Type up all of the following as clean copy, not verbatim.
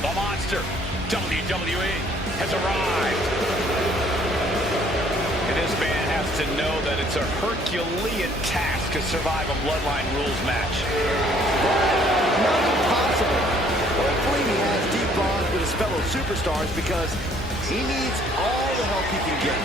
The monster, WWE, has arrived. And this man has to know that it's a Herculean task to survive a Bloodline Rules match. Not impossible. Hopefully he has deep bonds with his fellow superstars because he needs all the help he can get.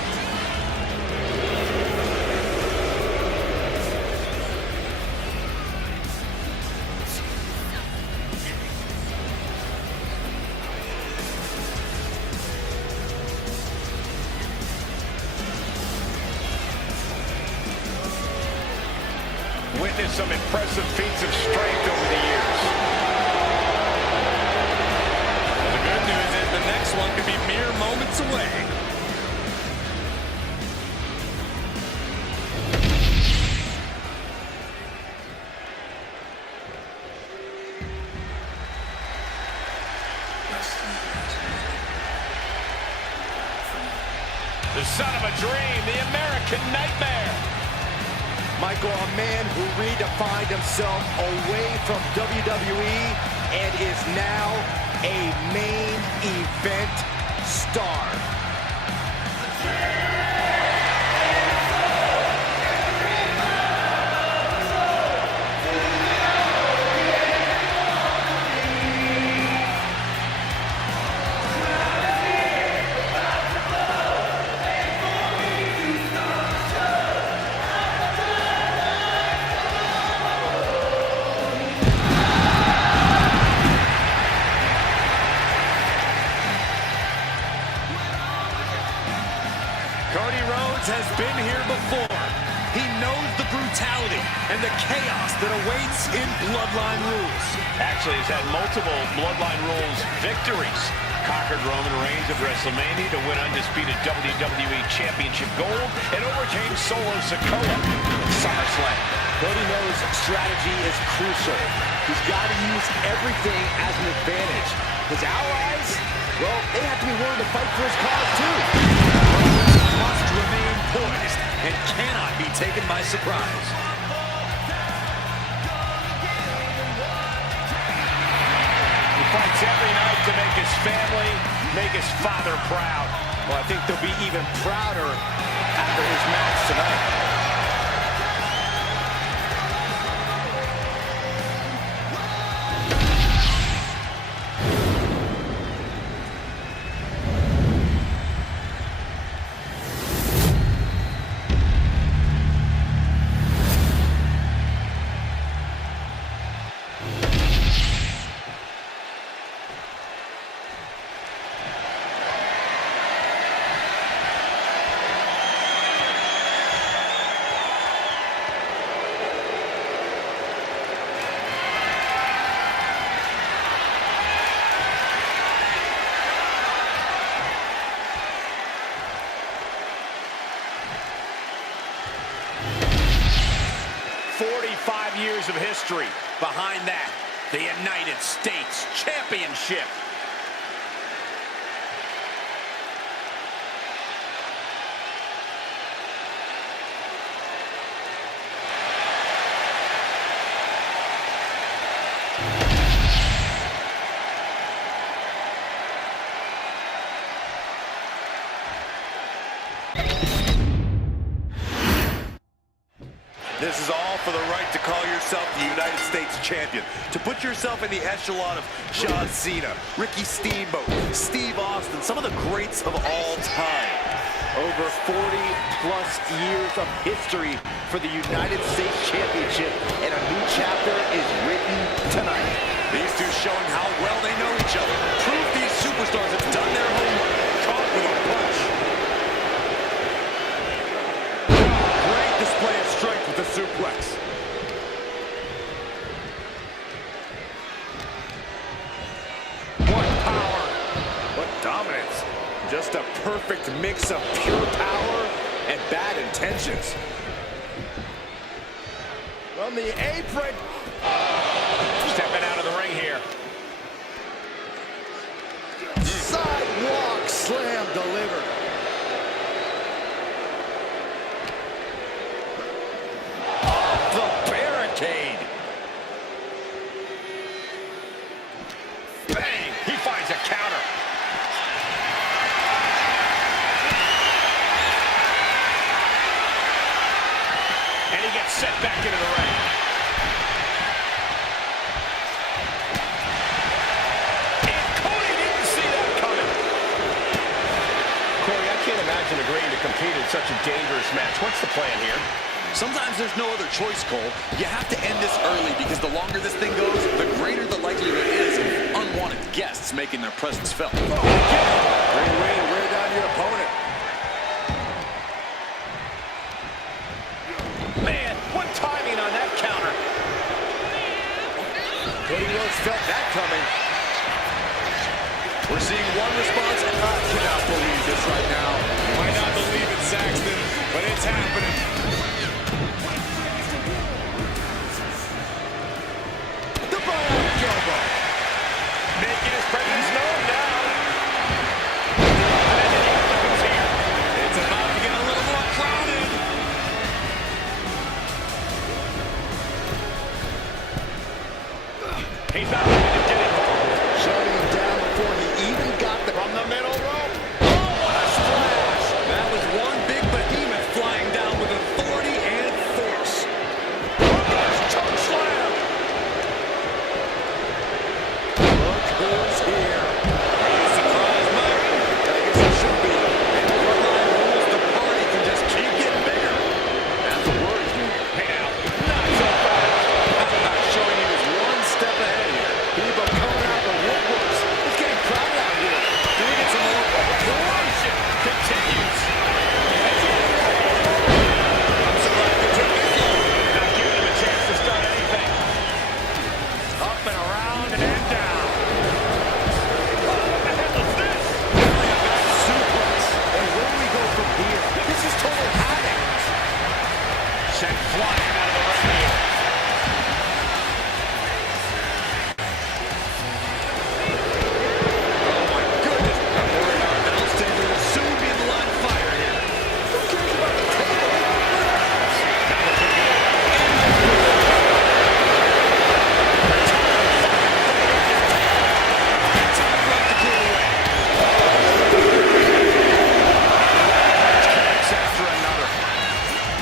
Witnessed some impressive feats of strength over the years. The good news is the next one could be mere moments away. The son of a dream, the American Nightmare. Michael, a man who redefined himself away from WWE and is now a main event star. Cody Rhodes has been here before. He knows the brutality and the chaos that awaits in Bloodline Rules. Actually, he's had multiple Bloodline Rules victories. Conquered Roman Reigns at WrestleMania to win undisputed WWE Championship gold and overcame Solo Sikoa at SummerSlam. Cody knows strategy is crucial. He's got to use everything as an advantage. His allies, well, they have to be willing to fight for his cause too. Must remain poised and cannot be taken by surprise. He fights every night to make his family, make his father proud. Well, I think they'll be even prouder after his match tonight. Years of history. Behind that, the United States Championship. This is all for the right to call yourself the United States Champion. To put yourself in the echelon of John Cena, Ricky Steamboat, Steve Austin, some of the greats of all time. Over 40-plus years of history for the United States Championship, and a new chapter is written tonight. These two showing how well they know each other. Proof these superstars have done their homework. Caught with a punch. Great display of strength with the suplex. What power. What dominance. Just a perfect mix of pure power and bad intentions. From the apron. Stepping out of the ring here. Sidewalk slam delivered. Off the barricade. compete in such a dangerous match. What's the plan here? Sometimes there's no other choice, Cole. You have to end this early because the longer this thing goes, the greater the likelihood is of unwanted guests making their presence felt. Great way to wear down your opponent. Man, what timing on that counter. Cody Rhodes felt that coming. We're seeing one response, and I cannot believe this right now. You might not believe it, Saxton, but it's happening. The bionic elbow. Making his presence known now. And the offense here. It's about to get a little more crowded. He's not ready to get involved. Shutting him down before he even got the... From the middle rope. Oh, what a splash! That was one big behemoth flying down with authority and force. Choke slam. Look who's here. Are you surprised, Myron? I guess it should be. And the Bloodline rules, the party can just keep getting bigger. That's what worries me. Hey now, not so fast. Showing he was one step ahead here. People coming out of the woodworks. It's getting crowded out here. Do we get some more? Corrosion continues. I'm surprised they took this long. Not giving him a chance to start anything. Up and around and down. What the hell is this? Suplex. And where do we go from here? This is total havoc. Sent flying out of the ring here. Oh my goodness. I'm worried our announce table will soon be in the line of fire here. Who cares about the table? Time for us to clear the way. Connects after another.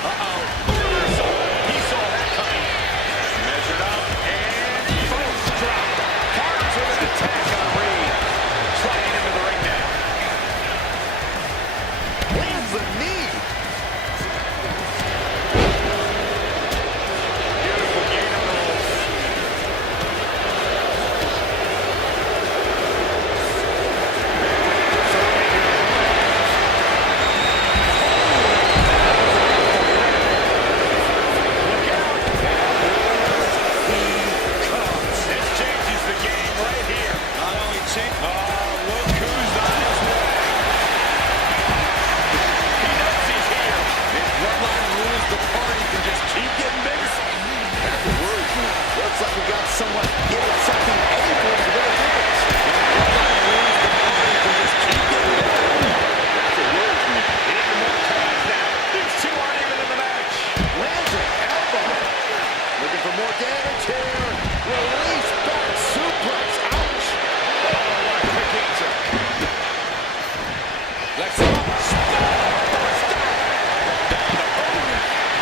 Uh-oh. He saw that coming. Measured up and both drop. Cards with an attack on Reed. Sliding into the ring now. Lands the knee. Beautiful gain of rules. Look out. This changes the game right here. Not only change. Look who's on his way. He knows he's here. If Bloodline rules, the party can just keep getting bigger. That's what worries me. Looks like we got someone getting something able to really do it. Bloodline rules, the party can just keep getting bigger. That's what worries me. Even more chaos now. These two aren't even in the match. Lands an elbow. Looking for more damage here. Release back suplex. Ouch. Oh, what a quick answer. Let's go.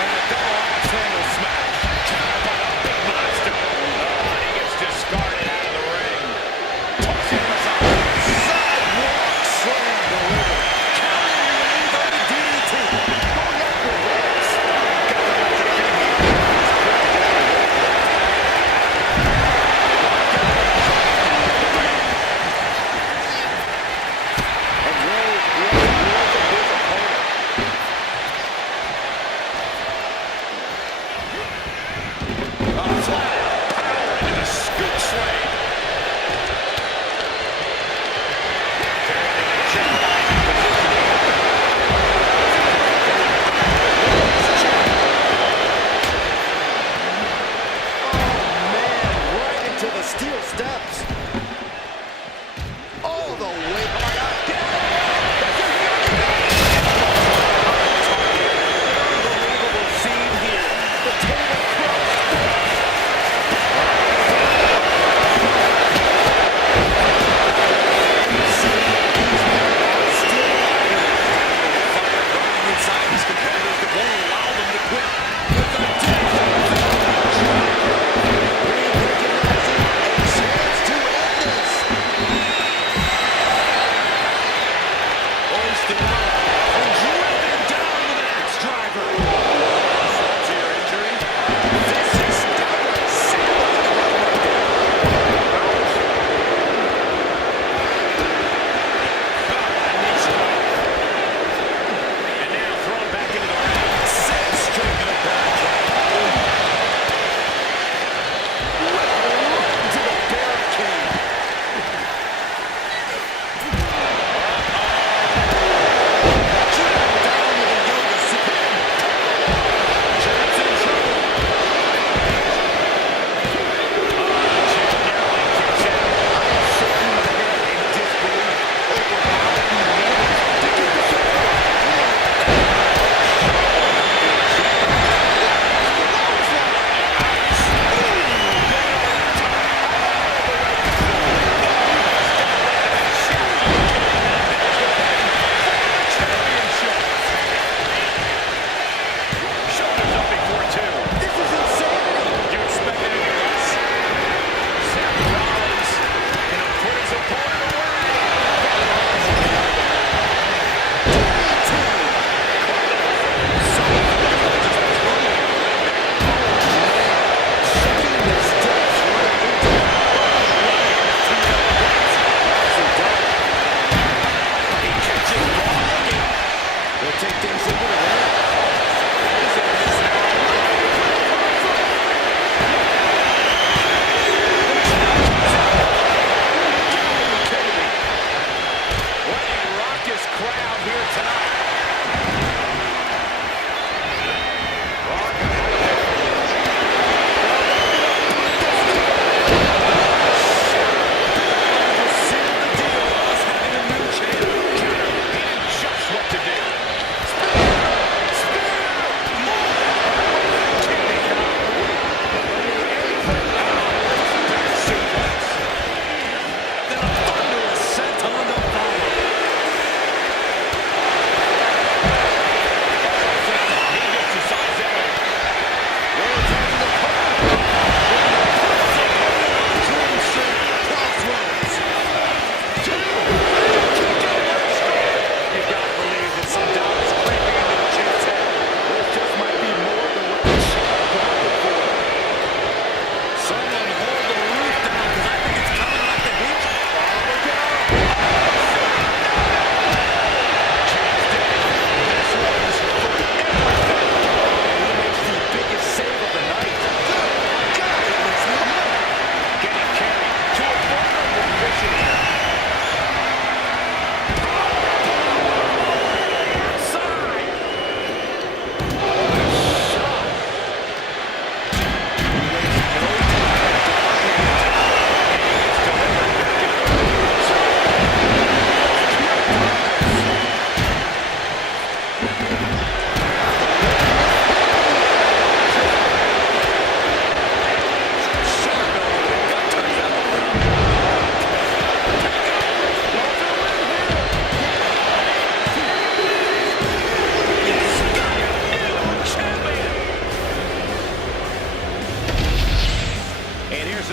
And a double axe handle smash. Countered by the big monster. Oh, and he gets discarded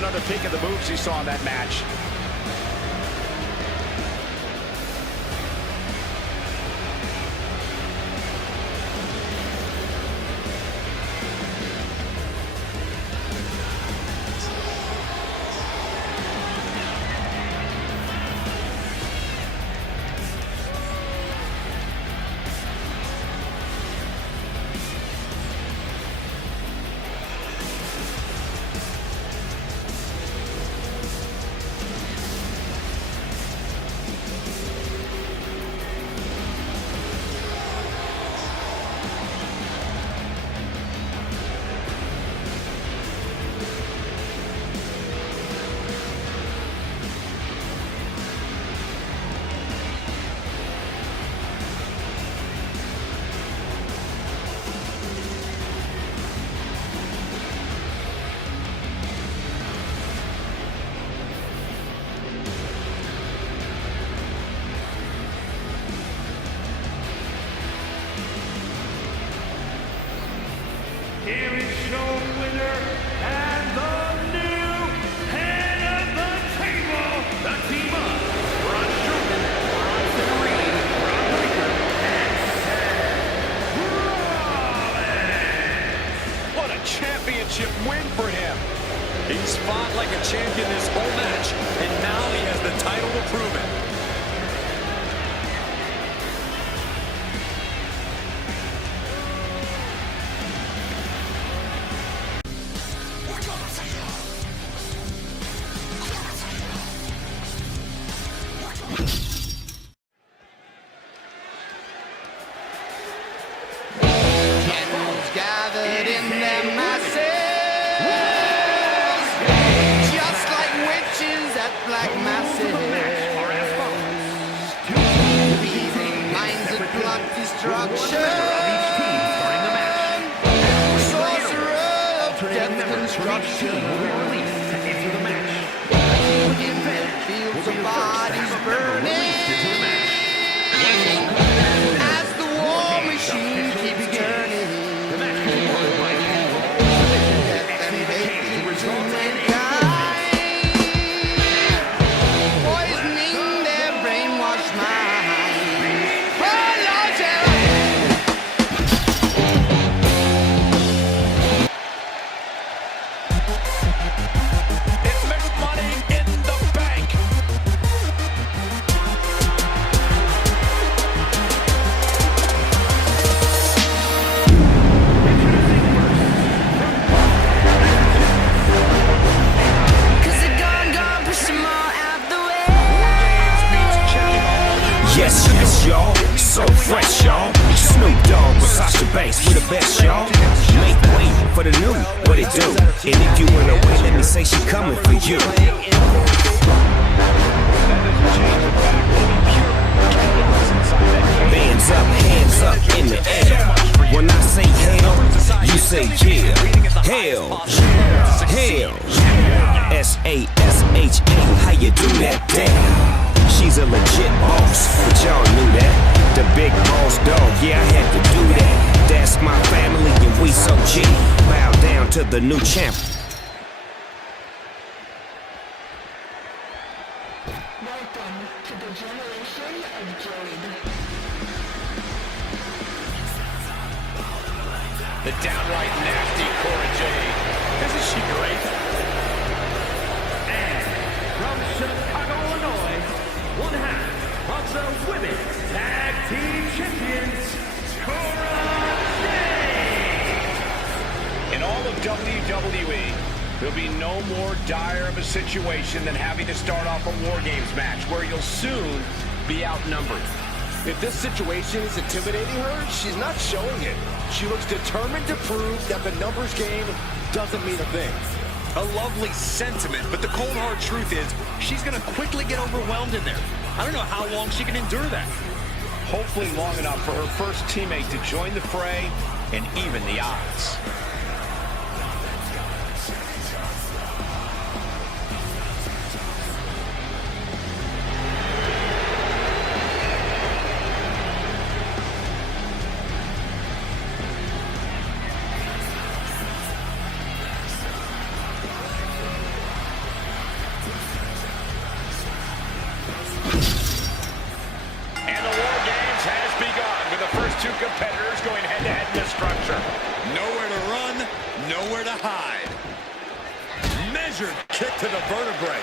another peek at the moves he saw in that match. Here is your winner and the new head of the table, the team of Braun Strowman, Bronson Reed, Bron Breakker, and Seth Rollins. What a championship win for him. He's fought like a champion this whole match, and now he has the title to prove it. Gathered in their masses, just like witches at black masses, breathing minds that plot destruction, sorcerer of death construction, fields of bodies burning, as the war machine keeps turning. Poisoning their brainwashed minds. Oh, Lord, It's Miss Money in the Bank. cause they're gone, push them all out the way. Yes, yes, y'all. So fresh, y'all. Snoop Dogg with Sasha Banks, we the best, y'all. Make way for the new, what it do? And if you wanna win, let me say she coming for you. Hands up in the air. When I say hell, you say yeah. Hell, hell. S-A-S-H-A, how you do that? Damn. She's a legit boss, but y'all knew that. The big boss dog, yeah, I had to do that. That's my family and we so G. Bow down to the new champ. Welcome to the generation of Jade. The downright nasty Cora Jade. Isn't she great? And from Chicago, Illinois, one half of the Women's Tag Team Champions, Cora Jade. In all of WWE, there'll be no more dire of a situation than having to start off a War Games match where you'll soon be outnumbered. If this situation is intimidating her, she's not showing it. She looks determined to prove that the numbers game doesn't mean a thing. A lovely sentiment, but the cold hard truth is she's going to quickly get overwhelmed in there. I don't know how long she can endure that. Hopefully long enough for her first teammate to join the fray and even the odds. measured kick to the vertebrae.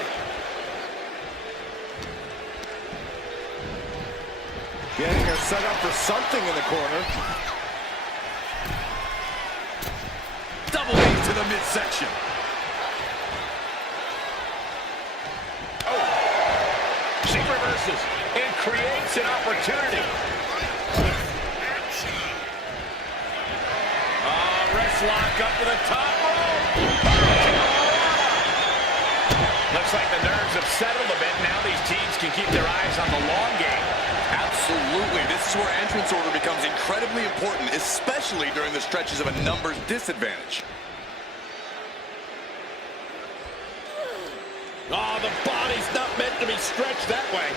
Getting her set up for something in the corner. Double knee to the midsection. She reverses and creates an opportunity. Wrist lock up to the top rope. Looks like the nerves have settled a bit. Now these teams can keep their eyes on the long game. Absolutely. This is where entrance order becomes incredibly important, especially during the stretches of a numbers disadvantage. Oh, the body's not meant to be stretched that way.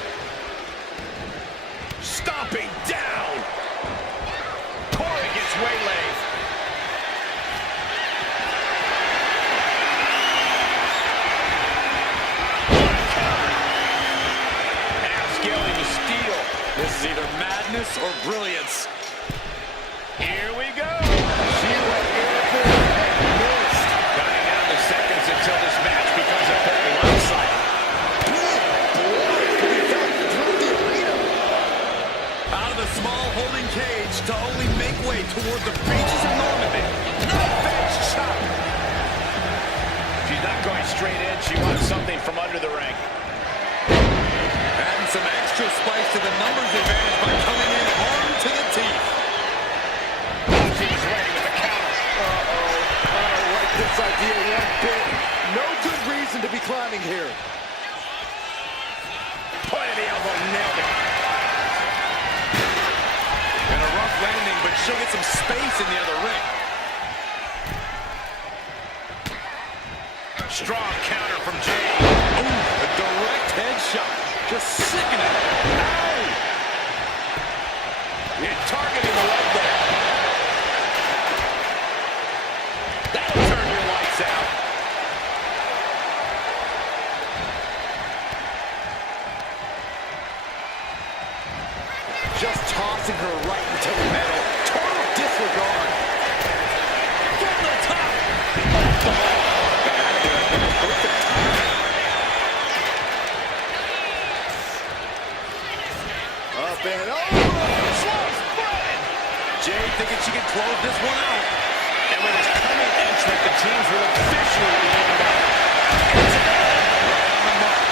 Stomping down. Corey gets waylaid. Now scaling the steel. This is either madness or brilliance. Here we go. She went airborne and missed. Counting down the seconds until this match becomes a bit lopsided. Out of the small holding cage to only make way toward the breaches of Normandy. Face chop. She's not going straight in. She wants something from under the ring. Adding some extra spice to the numbers advantage by coming in arm to the teeth. She's ready with the counter. I don't like this idea one bit. No good reason to be climbing here. Point of the elbow, nailed it. And a rough landing, but she'll get some space in the other ring. Strong counter from Jade. Ooh, a direct headshot. Just sickening. Ow! You're targeting the leg there. That'll turn your lights out. Just tossing her right into the middle. Total disregard. From the top. Up and over. Jade thinking she can close this one out. And with his coming entrant, the teams will officially be leading up. Right on the mark.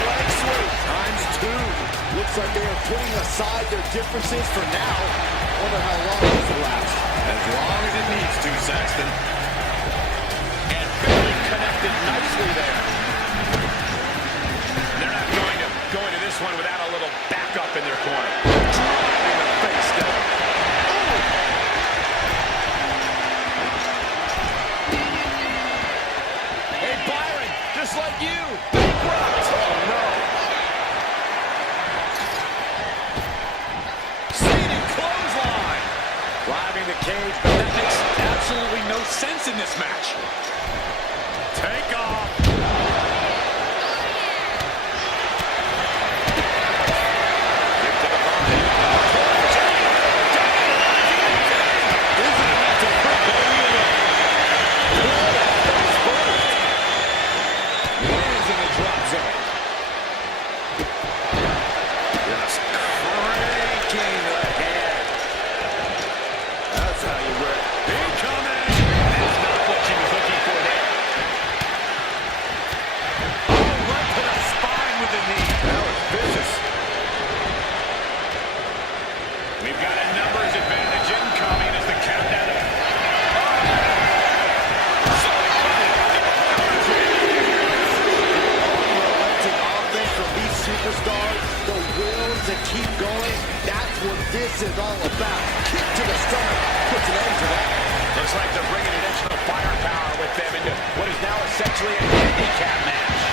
Leg sweep. Times two. Looks like they are putting aside their differences for now. Wonder how long this will last. As long as it needs to, Saxton. And barely connected nicely there. They're not going to go into this one without a little backup in their corner. Driving the face down. Hey, Byron, just like you. Bankrupt. Oh, no. Seating clothesline. Driving the cage, but that makes absolutely no sense in this match. Take off. This is all about. Kick to the stomach puts an end to that. Looks like they're bringing additional firepower with them into what is now essentially a handicap match.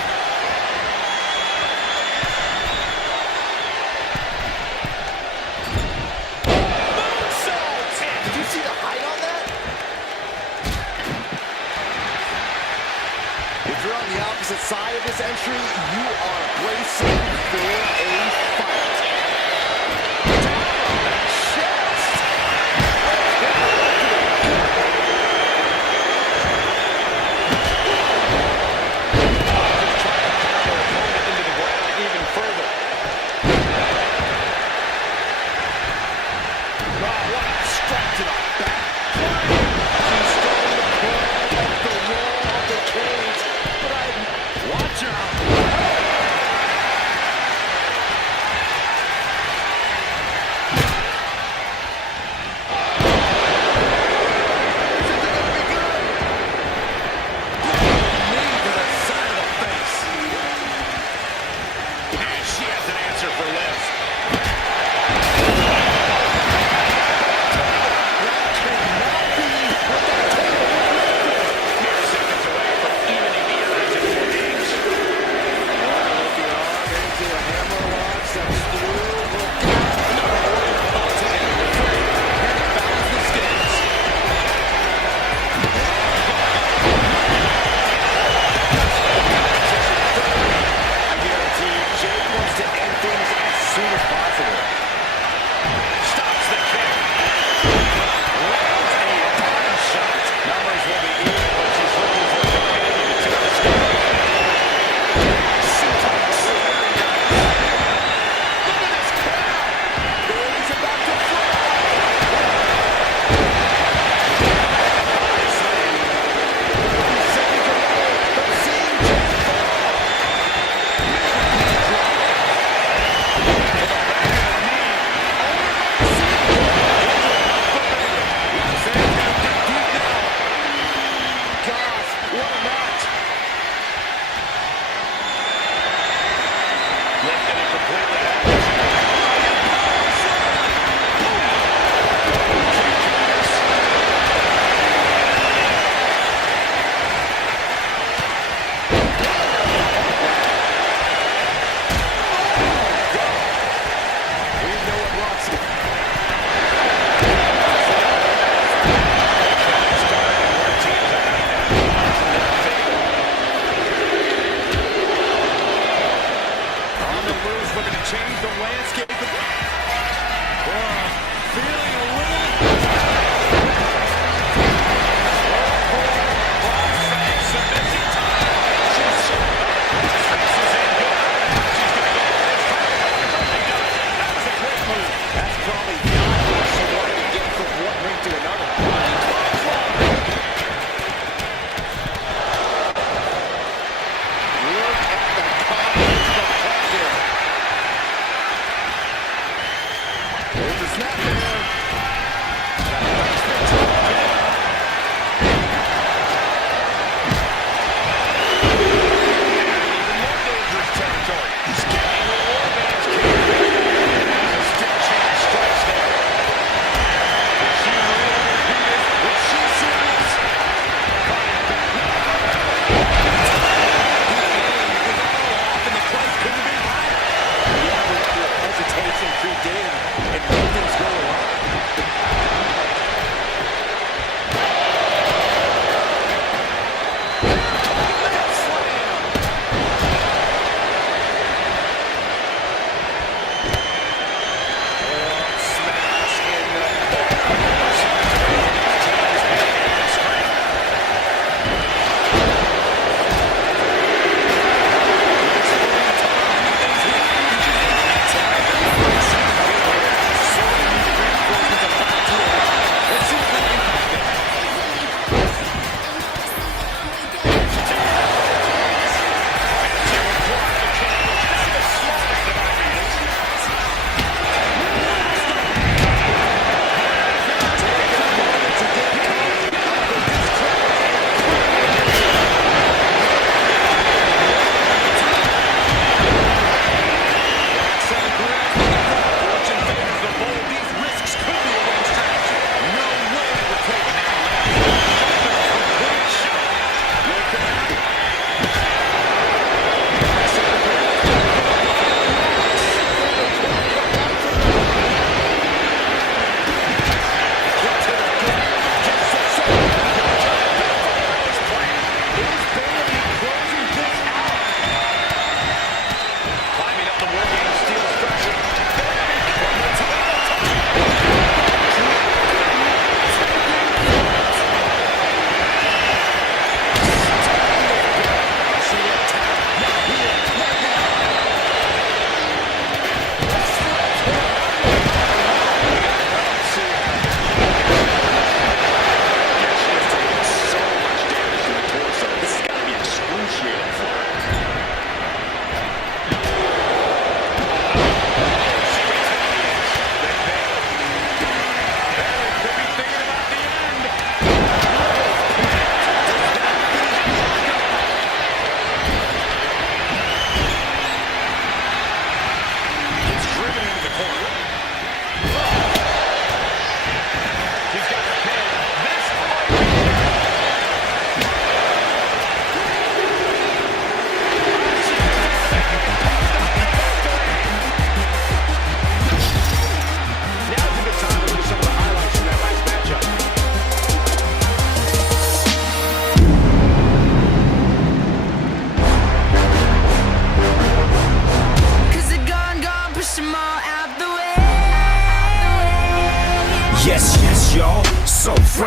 Moonsault! Did you see the height on that? If you're on the opposite side of this entry, you are bracing for a fight.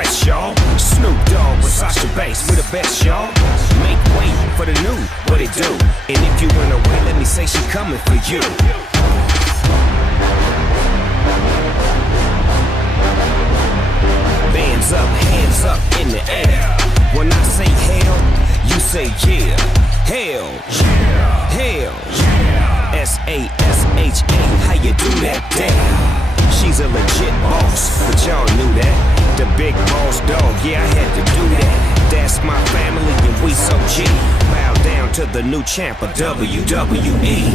fresh, y'all. Snoop Dogg with Sasha Banks, we the best, y'all. Make way for the new, what it do? And if you run away, let me say she coming for you. Hands up in the air. When I say hell, you say yeah. Hell, yeah. Hell, yeah. S-A-S-H-A, how you do that? Damn. She's a legit boss, but y'all knew that. The big boss dog, yeah, I had to do that. That's my family and we so G. Bow down to the new champ of WWE.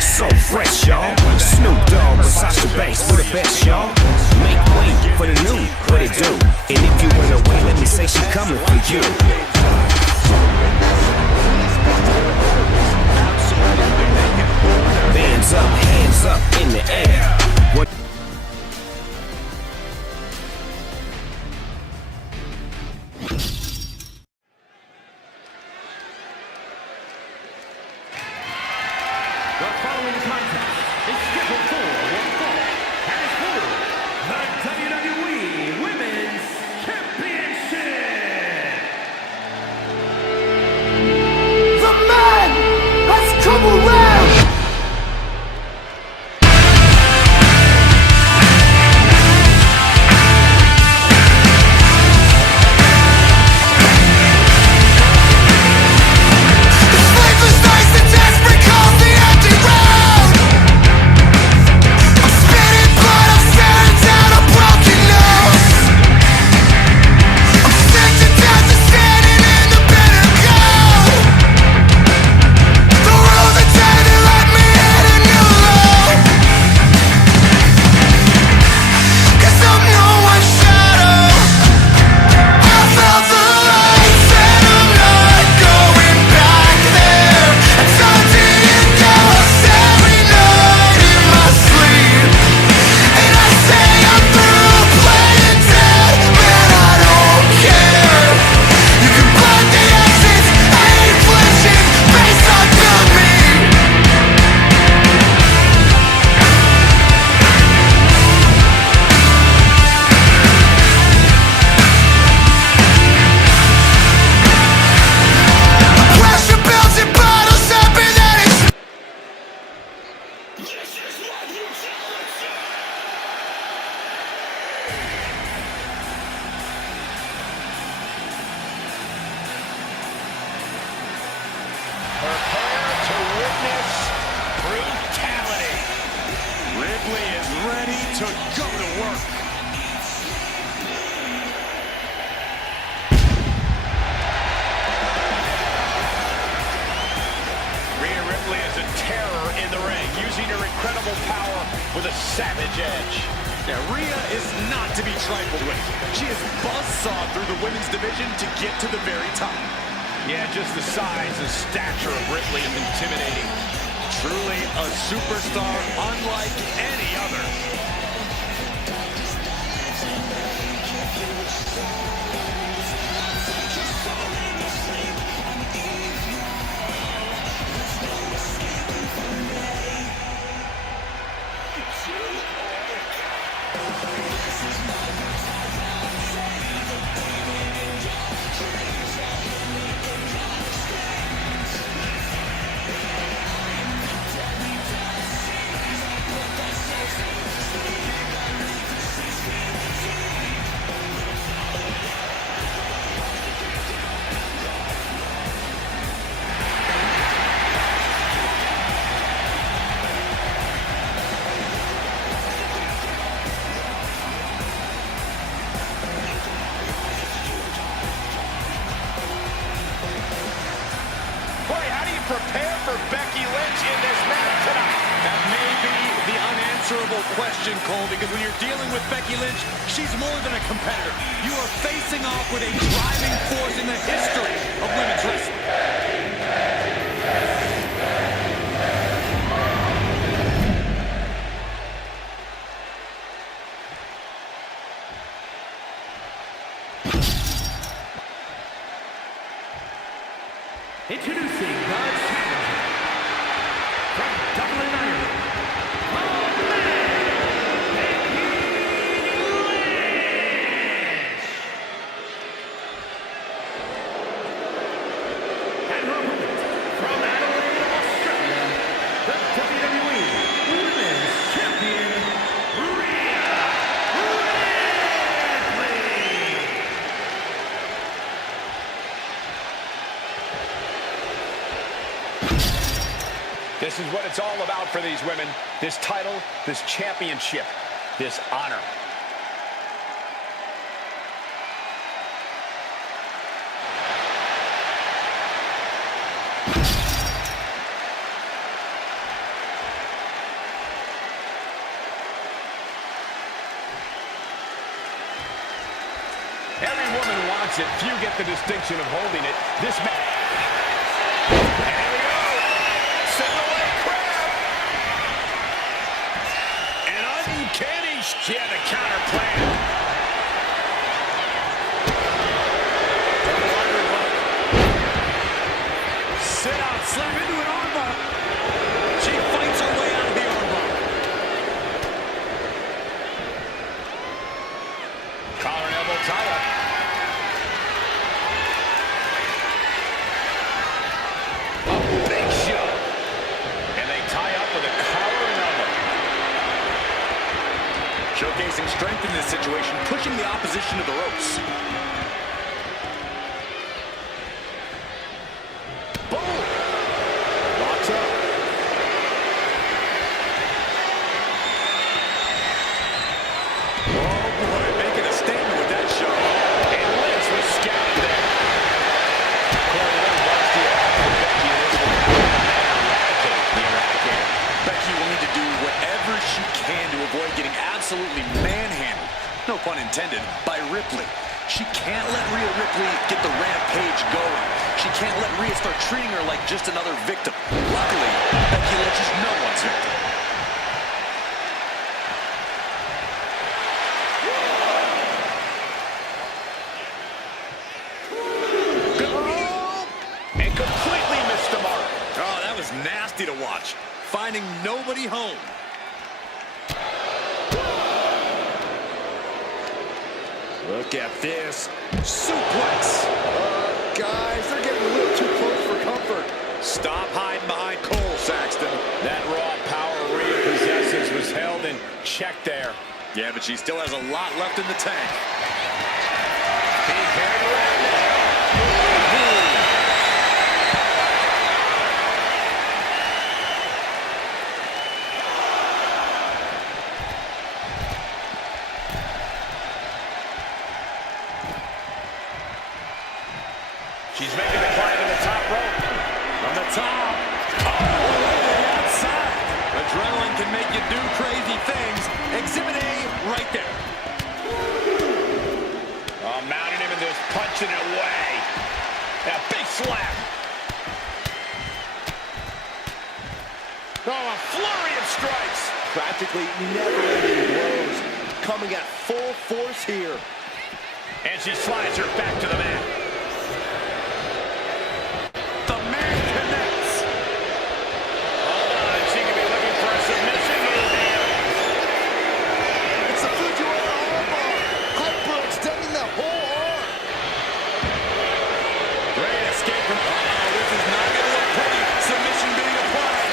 So fresh, y'all. Snoop Dogg with Sasha Banks, we the best, y'all. Make way for the new, what it do? And if you run away, let me say she coming for you. Hands up in the air. What? The following contest is scheduled for one fall and is for the WWE Women's Championship. The man has come around! To go to work. Rhea Ripley is a terror in the ring, using her incredible power with a savage edge. Yeah, Rhea is not to be trifled with. She is buzzsawed through the women's division to get to the very top. Yeah, just the size and stature of Ripley is intimidating. Truly a superstar unlike any other. unanswerable question, Cole, because when you're dealing with Becky Lynch, she's more than a competitor. You are facing off with a driving force in the history of women's wrestling. Introducing the challenger from Dublin, Ireland, Becky Lynch. And her opponent from Adelaide, Australia, the WWE Women's Champion, Rhea Ripley. This is what it's all about for these women. This title, this championship, this honor. Every woman wants it. Few get the distinction of holding it. This match. She had the counter plan. Sit out, slam into an armbar. She fights her way out of the armbar. Collar and elbow tie-up. A big shot. And they tie up with a collar and elbow. Showcasing strength in this situation, pushing the opposition to the ropes. Boom! Locks up. Oh boy, making a statement with that shot. And Lynch was scouted there. Corey, what was the for Becky in this one? Eradicate the Eradicator. Becky will need to do whatever she can to avoid getting absolutely manhandled, no pun intended, by Ripley. She can't let Rhea Ripley get the rampage going. She can't let Rhea start treating her like just another victim. Luckily, Becky Lynch is no one's victim. And completely missed the mark. Oh, that was nasty to watch. Finding nobody home. Look at this. Suplex. Guys, they're getting a little too close for comfort. Stop hiding behind Cole, Saxton. That raw power Rhea possesses was held in check there. Yeah, but she still has a lot left in the tank. Be carried around now. She's making the climb to the top rope. From the top. Oh, outside. Adrenaline can make you do crazy things. Exhibit A right there. Oh, mounting him and just punching it away. A big slap. Oh, a flurry of strikes. Practically never-ending blows. Coming at full force here. And she slides her back to the mat. The man connects. Hold on, she could be looking for a submission move here. It's a Fujiwara armbar. Hyperextending the whole arm. Great escape from... this is not going to look pretty. Submission being applied.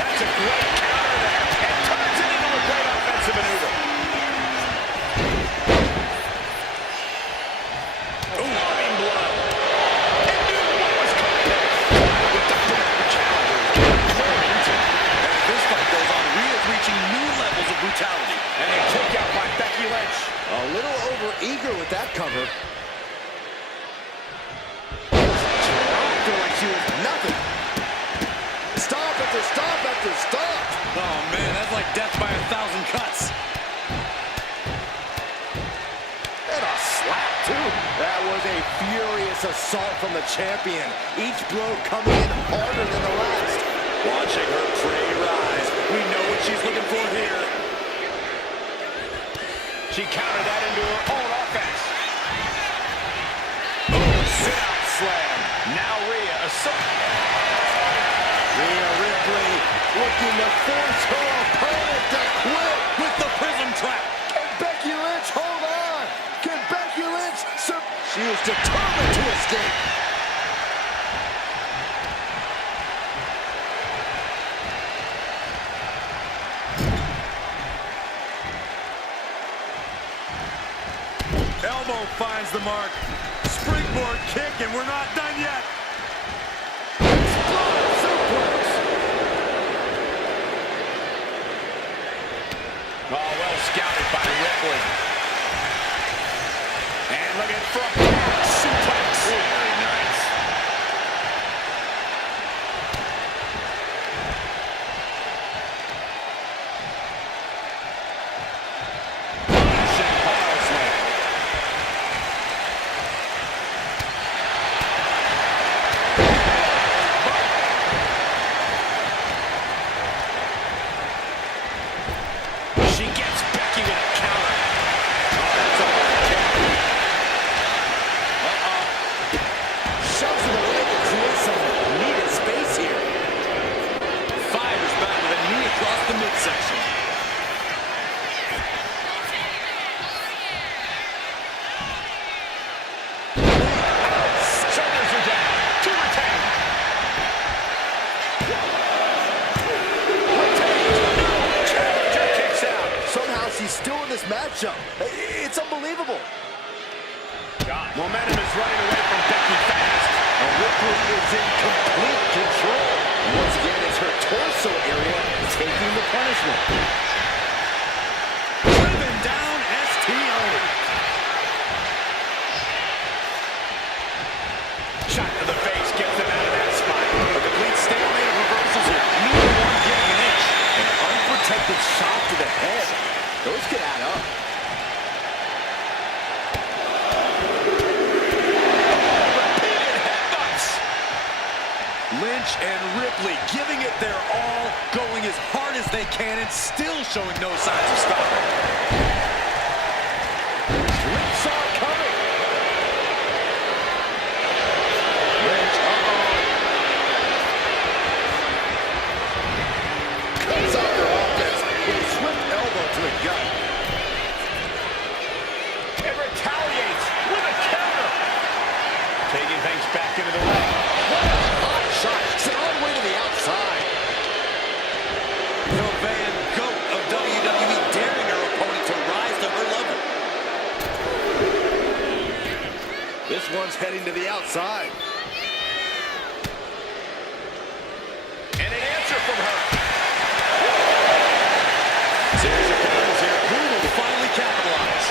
That's a great counter there. And turns it into a great offensive maneuver. Loving blow. And knew what was coming there. With the former challenger getting torn into. And as this fight goes on, Rhea's reaching new levels of brutality. And a kick out by Becky Lynch. A little over-eager with that cover. Dropped her like she was nothing. Stop after stop after stop. Oh, man, that's like death by 1,000 cuts. And a slap, too. That was a furious assault from the champion. Each blow coming in harder than the last. Watching her prey rise. We know what she's looking for here. She countered that into her own offense. Sit-out slam. Now Rhea Rhea Ripley looking to force her opponent to quit. With the prism trap. Can Becky Lynch hold on? Can Becky Lynch She is determined to escape. Elbow finds the mark. Springboard kick, and we're not done yet. Oh, well scouted by Ripley. And look at front suplex. Very nice. Punishing power slam. She gets Becky with a counter. Oh, that's a hard kick. Shoves him away to create some needed space here. Fires back with a knee across the midsection. Shoulders are down. To retain. Challenger kicks out. Somehow she's still in this matchup. It's unbelievable. Momentum is running away from Becky fast. And Ripley is in complete control. Once again, it's her torso area taking the punishment. Driven down STO. Shot to the face gets them out of that spot. A complete stalemate of reversals here. Neither one getting an inch. An unprotected shot to the head. Those could add up. Lynch and Ripley giving it their all, going as hard as they can and still showing no signs of stopping. Lynch saw it coming. Lynch, cuts out their offense with a swift elbow to the gut. It retaliates with a counter. Taking things back into the ring. Hot shot, sent all the way to the outside. The Van Goat of WWE daring her opponent to rise to her level. This one's heading to the outside. And an answer from her. Series of counters here. Who will finally capitalize?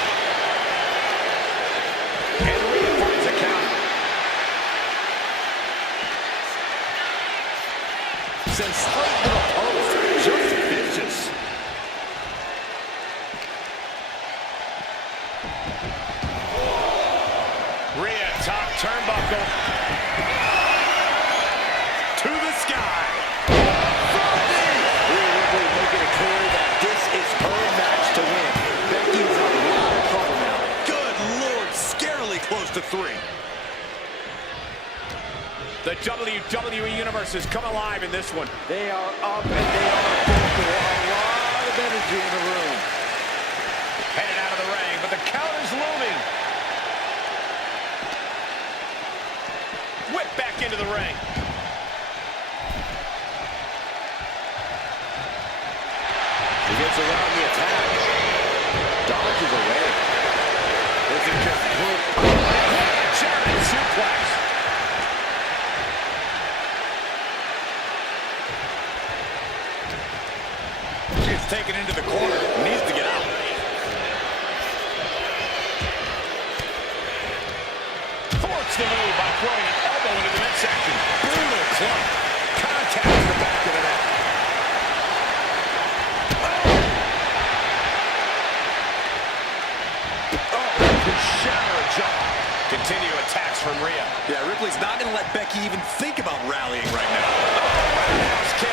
And Rhea finds a counter. Sent straight to the post. Just vicious. Rhea top turnbuckle. To the sky. Rhea Ripley making it clear that this is her match to win. Becky's in a lot of trouble now. Good Lord, scarily close to 3. The WWE Universe has come alive in this one. They are up and they are vocal. A lot of energy in the room. Headed out of the ring, but the counter's looming. Whip back into the ring. He gets around the attack. Dodges away. This is just brute power. German suplex. She's taken into the corner. Needs to get out. Forks the move by throwing an elbow into the midsection. Brutal club. Contact to the back of the neck. Yeah, Ripley's not going to let Becky even think about rallying right now. Roundhouse kick.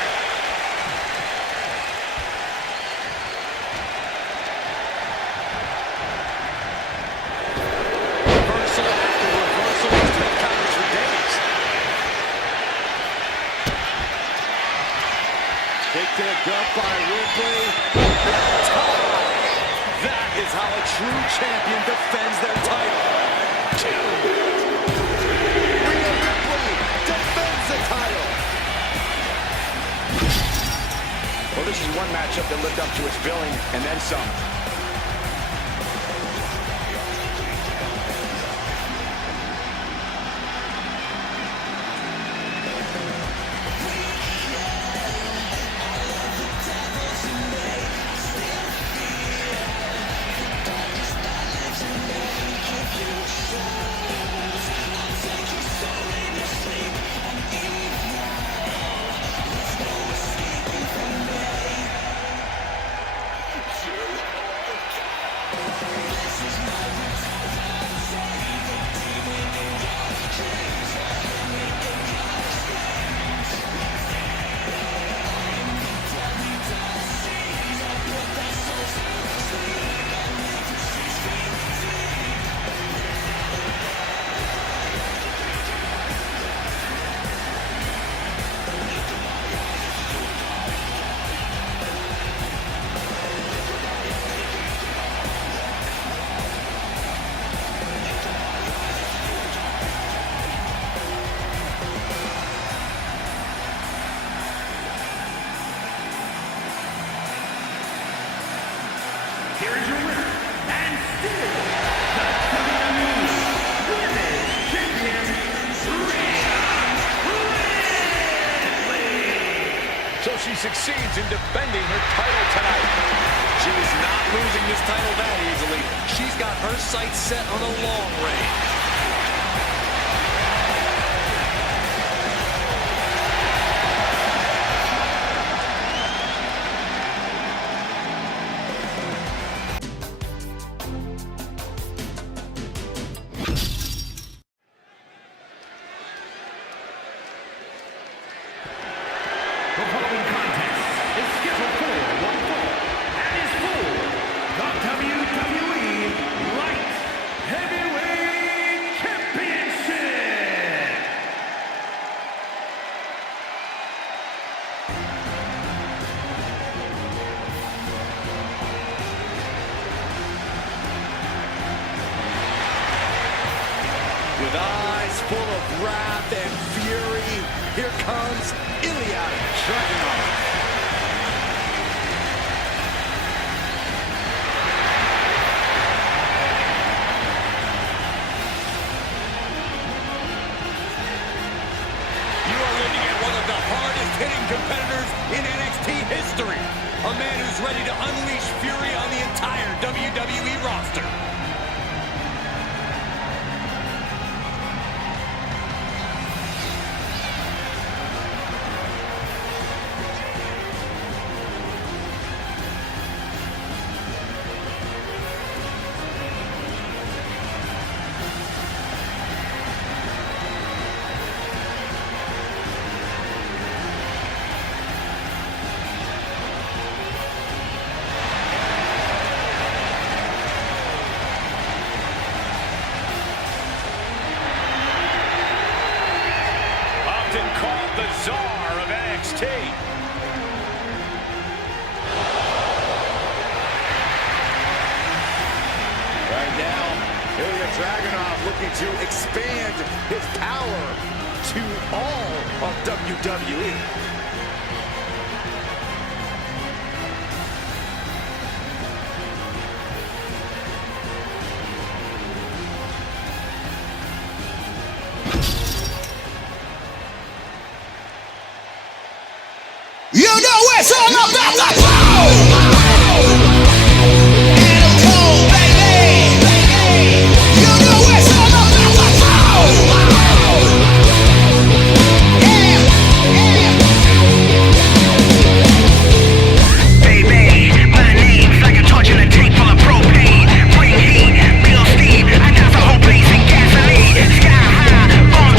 Reversal after reversal. He's been counters for days. Kick to the gut by Ripley. That is how a true champion defends their title. Rhea Ripley defends the title. Well, this is one matchup that lived up to its billing and then some. Here is your winner, and still the WWE Women's Champion, Rhea Ripley. So she succeeds in defending her title tonight. She is not losing this title that easily. She's got her sights set on a long reign. The following contest is scheduled for one fall and is for the WWE Light Heavyweight Championship. With eyes full of wrath and fury, here comes Ilya Dragunov. You are looking at one of the hardest-hitting competitors in NXT history. A man who's ready to unleash fury on the entire WWE roster. Often called the Czar of NXT. Right now, Ilya Dragunov looking to expand his power to all of WWE. You know it's all about the flow! Adam Cole, baby! You know it's all about the flow! Yeah, yeah. Baby, my name's like a torch in a tank full of propane. Bring heat, Bill Steve, I got the whole place in gasoline. Sky high, on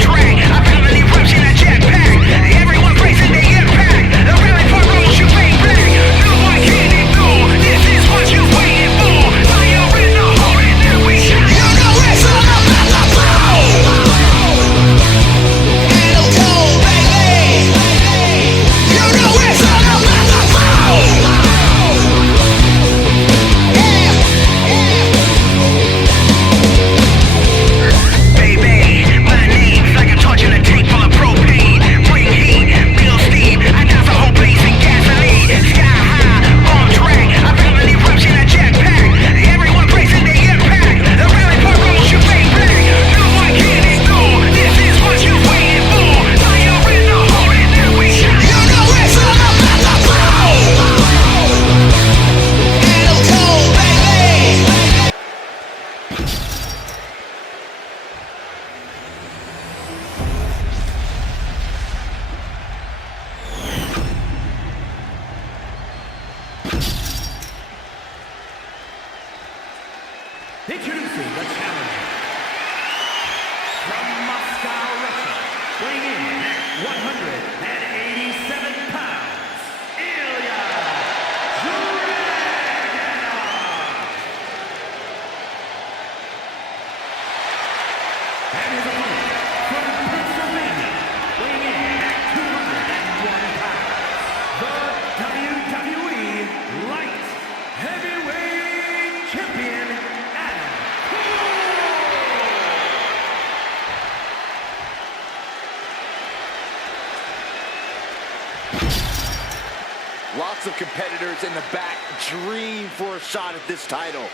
Lots of competitors in the back dream for a shot at this title.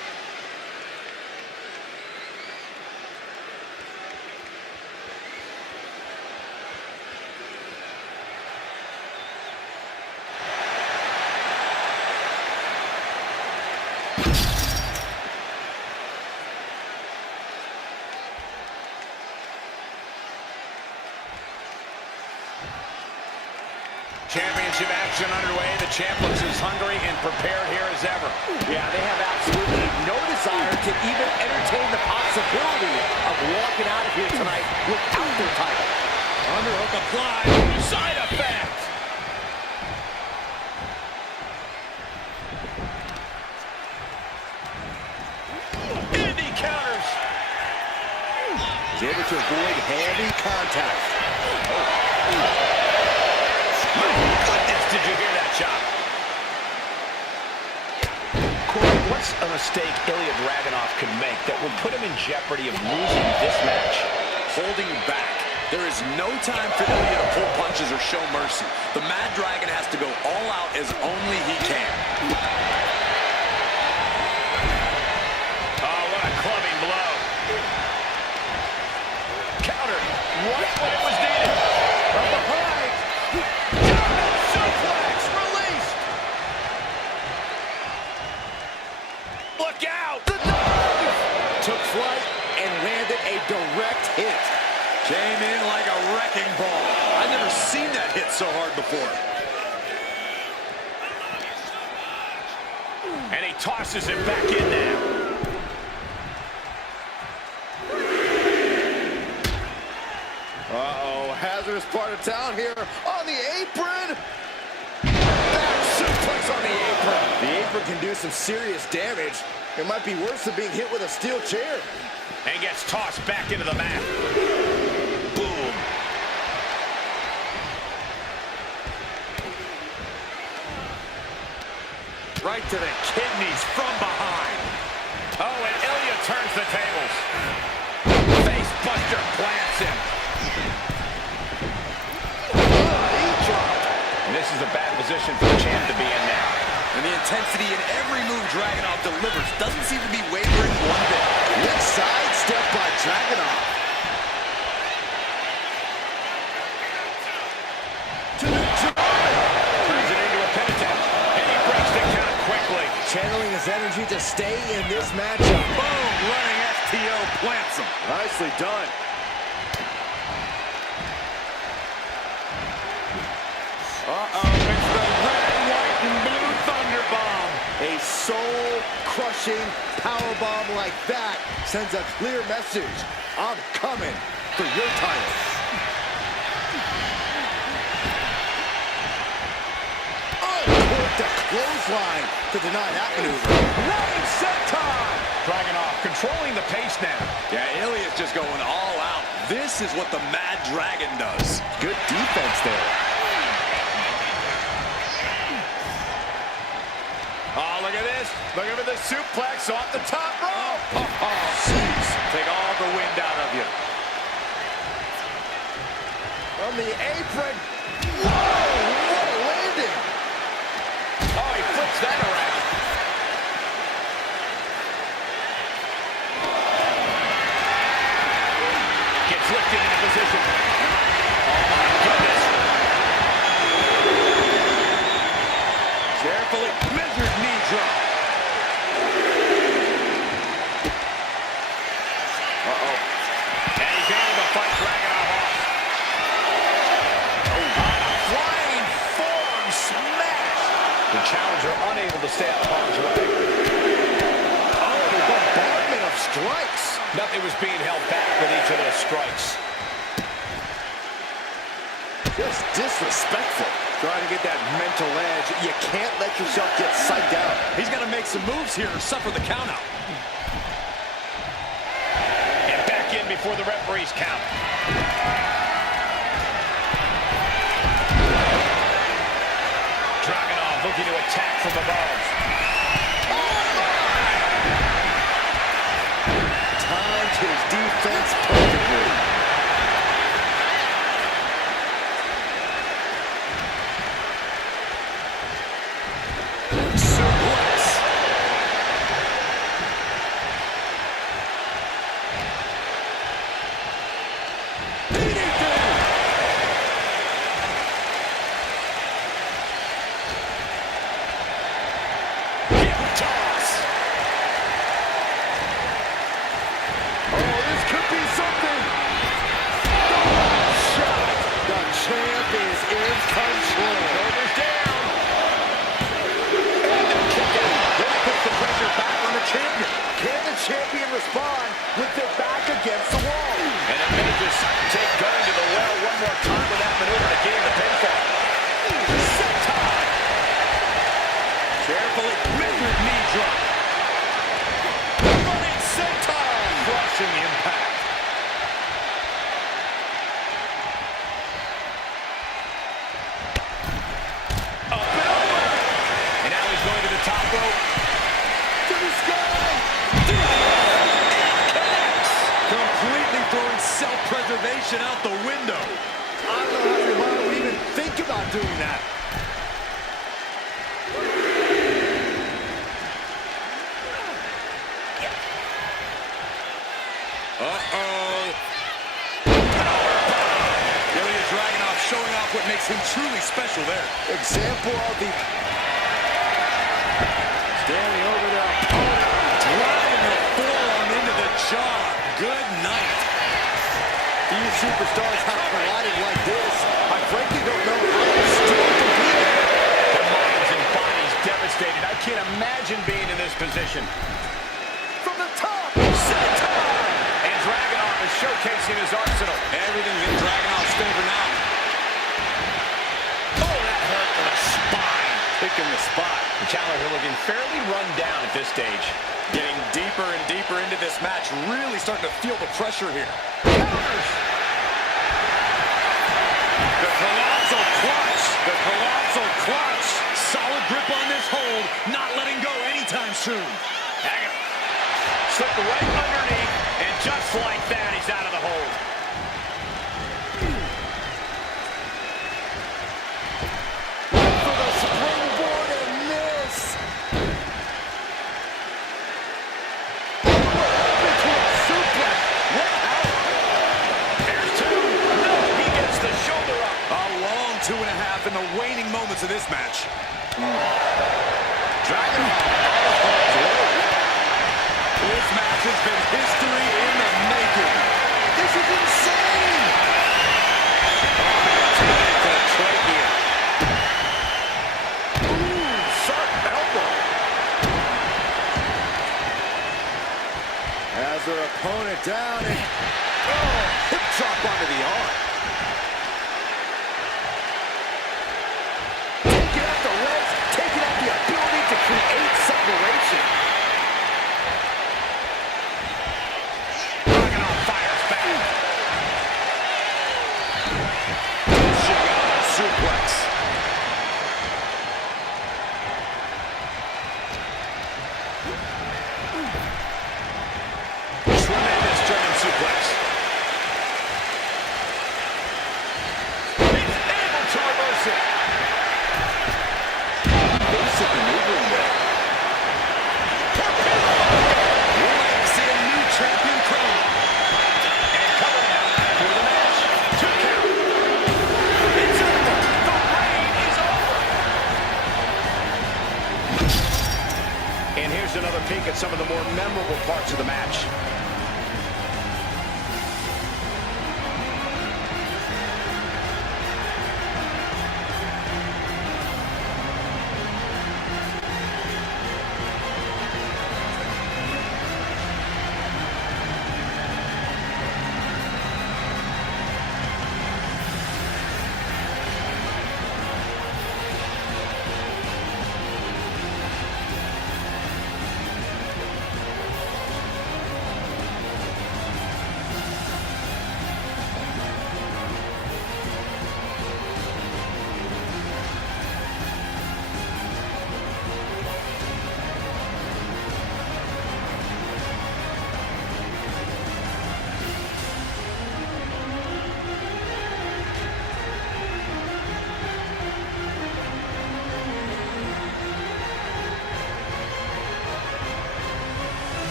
Championship action underway. The champ looks as hungry and prepared here as ever. Yeah, they have absolutely no desire to even entertain the possibility of walking out of here tonight without their title. Underhook applied. Side effect. Indy counters. He's able to avoid heavy contact. My goodness, did you hear that shot? Corey, what's a mistake Ilya Dragunov could make that would put him in jeopardy of losing this match? Holding back. There is no time for Ilya to pull punches or show mercy. The Mad Dragon has to go all out as only he can. Oh, what a clubbing blow. Counter. Right when it was needed. From behind. German suplex released. Look out. The dive. Took flight and landed a direct hit. Came in like a wrecking ball. I've never seen that hit so hard before. And he tosses it back in now. Uh-oh, hazardous part of town here on the apron. Back suplex on the apron. The apron can do some serious damage. It might be worse than being hit with a steel chair. And gets tossed back into the mat. Boom. Right to the kidneys from behind. Oh, and Ilya turns the tables. Face buster plants him. And this is a bad position for the champ to be in now. And the intensity in every move Dragunov delivers doesn't seem to be wavering one bit. Big side step by Dragunov. Turns it into a pin attempt. And he breaks the count quickly. Channeling his energy to stay in this matchup. Boom, running FTO plants him. Nicely done. It's the red, white, and blue Thunder Bomb. A soul-crushing powerbomb like that sends a clear message. I'm coming for your title. Uncorked a clothesline to deny that maneuver. Running set time. Dragunov controlling the pace now. Yeah, Ilya's just going all out. This is what the Mad Dragon does. Good defense there. Oh, look at this. Look at the suplex off the top rope. Jeez. Take all the wind out of you. From the apron. Whoa, what a landing. Oh, he flips that around. Gets lifted into position. Oh, my goodness. Carefully measured knee drop. Uh-oh. And he's able to fight Dragunov off. Oh, a flying forearm smash. The challenger unable to stay out of harm's way. Oh, bombardment of strikes. Nothing was being held back with each of those strikes. Just disrespectful. Trying to get that mental edge. You can't let yourself get psyched out. He's got to make some moves here or suffer the countout. And back in before the referees count. Dragunov looking to attack from above. Timed his defense perfectly. motivation out the window. I don't know how your mind would even think about doing that. Uh-oh. Ilya Dragunov showing off what makes him truly special there. Example of the... Standing over their opponent. Driving the forearm into the jaw. Good night. Few superstars have collided like this. I frankly don't know how they're still competing. Their minds and bodies devastated. I can't imagine being in this position. From the top, center. And Dragunov is showcasing his arsenal. Everything's in Dragunov's favor now. Oh, that hurt to the spine. Picking the spot. Chandler looking fairly run down at this stage. Getting deeper and deeper into this match. Really starting to feel the pressure here. The colossal clutch. The colossal clutch. Solid grip on this hold. Not letting go anytime soon. Haggett slipped right underneath, and just like that, he's out of the hold. For the springboard and miss. Into a suplex. What out? There's two. No, he gets the shoulder up. A long 2.5 in the waning moments of this match. This match has been history in the making. This is insane. Ooh, sharp elbow. Has their opponent down and hip drop onto the arm. Taking out the legs, taking out the ability to create separation. Dragunov fires back. Suplex. Tremendous German suplex. He's able to reverse it. Basic maneuvering there. We might see a new champion crowned. And coming out for the match. 2 count. It's over. The reign is over. And here's another peek at some of the more memorable parts of the match.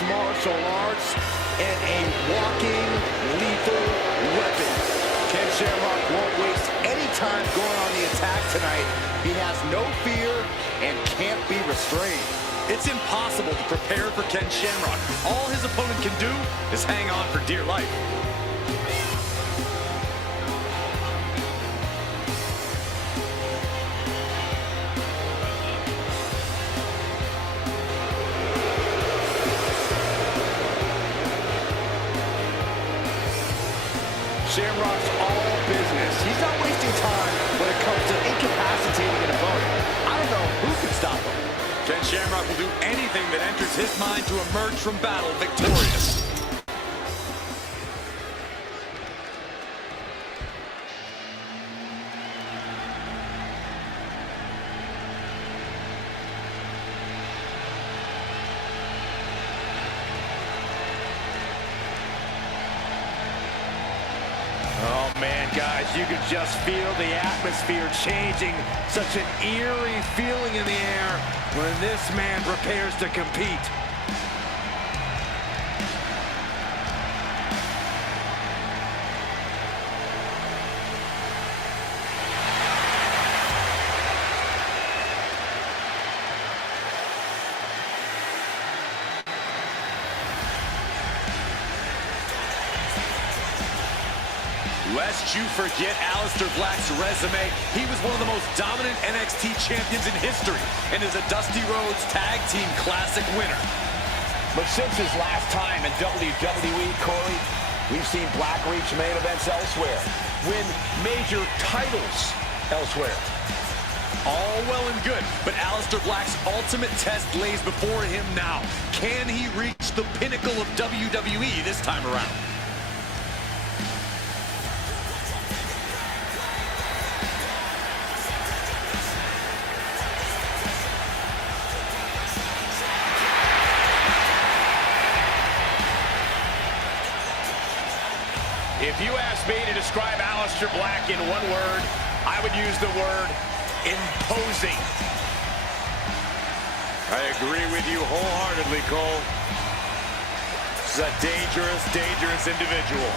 mixed martial arts and a walking lethal weapon. Ken Shamrock won't waste any time going on the attack tonight. He has no fear and can't be restrained. It's impossible to prepare for Ken Shamrock. All his opponent can do is hang on for dear life. Shamrock's all business. He's not wasting time when it comes to incapacitating an opponent. I don't know who can stop him. Ken Shamrock will do anything that enters his mind to emerge from battle victorious. Oh, man, guys, you can just feel the atmosphere changing. Such an eerie feeling in the air when this man prepares to compete. Lest you forget Aleister Black's resume, he was one of the most dominant NXT champions in history and is a Dusty Rhodes Tag Team Classic winner. But since his last time in WWE, Corey, we've seen Black reach main events elsewhere, win major titles elsewhere. All well and good, but Aleister Black's ultimate test lays before him now. Can he reach the pinnacle of WWE this time around? If you asked me to describe Aleister Black in one word, I would use the word imposing. I agree with you wholeheartedly, Cole. This is a dangerous, dangerous individual.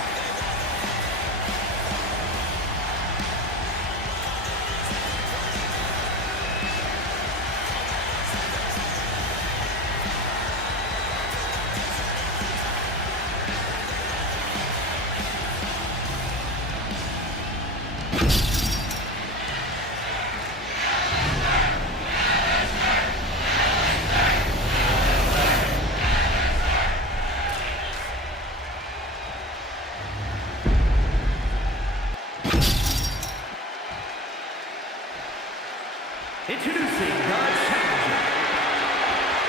Introducing the challenger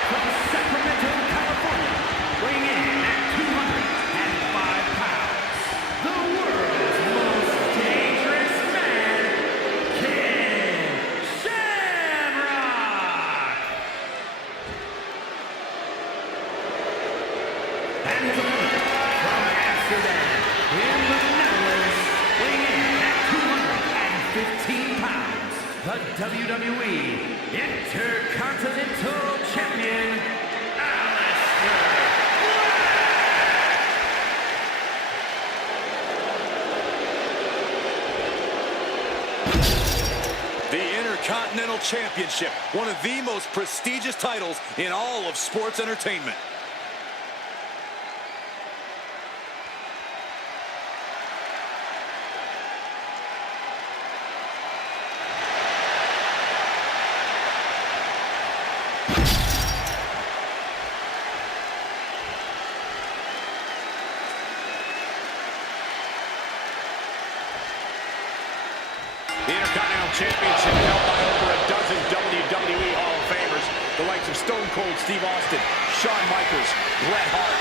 from Sacramento, California, weighing in at 205 pounds, the world's most dangerous man, Ken Shamrock! And his opponent from Amsterdam, in the Netherlands, weighing in at 215 pounds, the WWE Intercontinental Champion, Aleister The Intercontinental Championship, one of the most prestigious titles in all of sports entertainment. The Intercontinental Championship held by over a dozen WWE Hall of Famers, the likes of Stone Cold Steve Austin, Shawn Michaels, Bret Hart.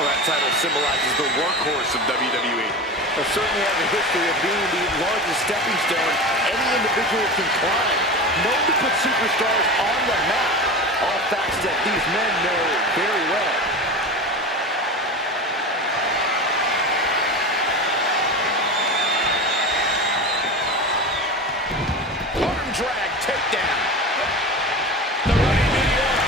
Well, that title symbolizes the workhorse of WWE. It certainly has a history of being the largest stepping stone any individual can climb. Known to put superstars on the map. All facts that these men know very well. Arm drag takedown. The running New York.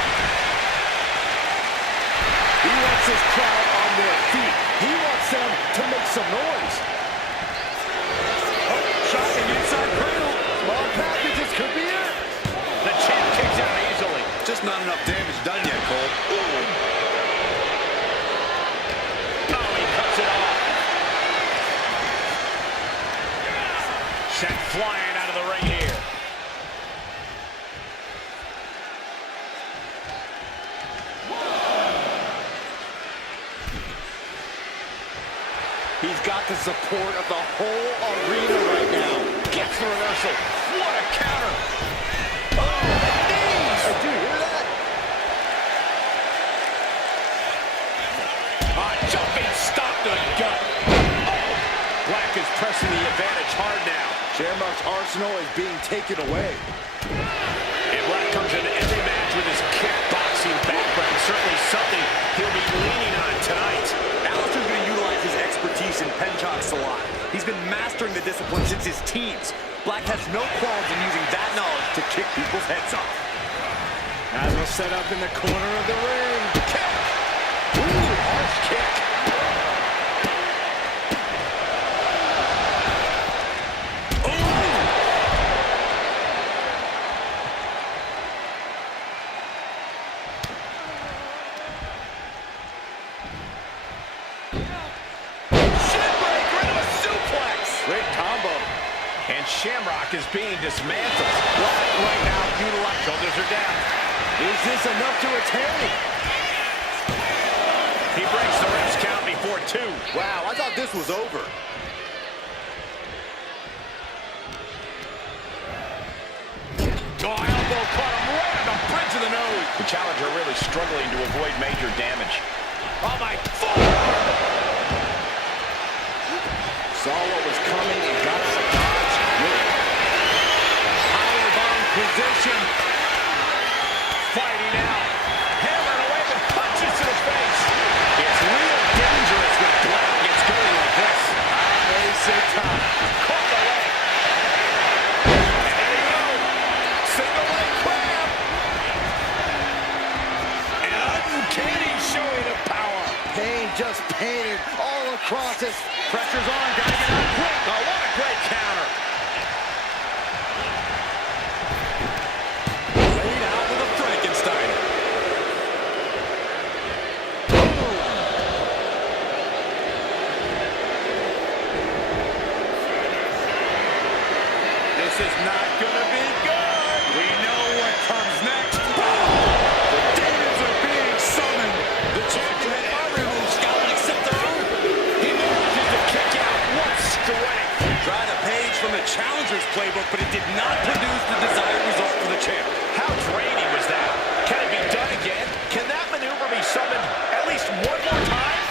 of the ring here. He's got the support of the whole arena right now. Gets the reversal. What a counter. Oh, the knees! Did you hear that? Jumping stop to the gut. Oh, Black is pressing the advantage hard now. Shamrock's arsenal is being taken away. And Black comes into every match with his kickboxing background. Certainly something he'll be leaning on tonight. Alistair's going to utilize his expertise in Penchaks a lot. He's been mastering the discipline since his teens. Black has no qualms in using that knowledge to kick people's heads off. As we'll set up in the corner of the ring. Kick! Ooh, harsh kick. Great combo. And Shamrock is being dismantled. Black right now, utilized. Shoulders are down. Is this enough to retain? He breaks the ref's count before 2. Wow, I thought this was over. Oh, elbow caught him right on the bridge of the nose. The challenger really struggling to avoid major damage. Oh, my forearm! Saw what was coming and got out of dodge quick. Powerbomb position. Fighting out. Hammering away with punches to the face. It's real dangerous when Black gets going like this. Caught the leg. And there you go. Single leg crab. An uncanny showing of power. Pain just painted all across his. Pressure's on, gotta get out quick. Oh, what a great counter. Laid out with a Frankenstein. This is not gonna be good. We know what comes next. The demons are being summoned. The champion had every move, Scott, except their own. He manages to kick out. What strength. Tried a page from the challenger's playbook, but it did not produce the desired result for the champ. How draining was that? Can it be done again? Can that maneuver be summoned at least one more time?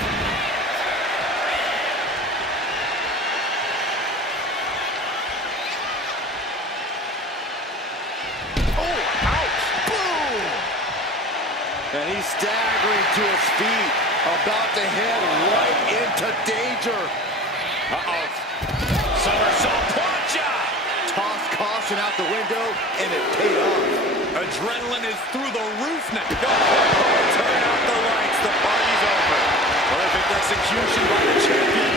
Oh, ouch. Boom. And he's staggering to his feet, about to head right into danger. Uh-oh. Somersault plancha. Toss caution out the window, and it paid off. Adrenaline is through the roof now. Turn out the lights. The party's over. Perfect execution by the champion.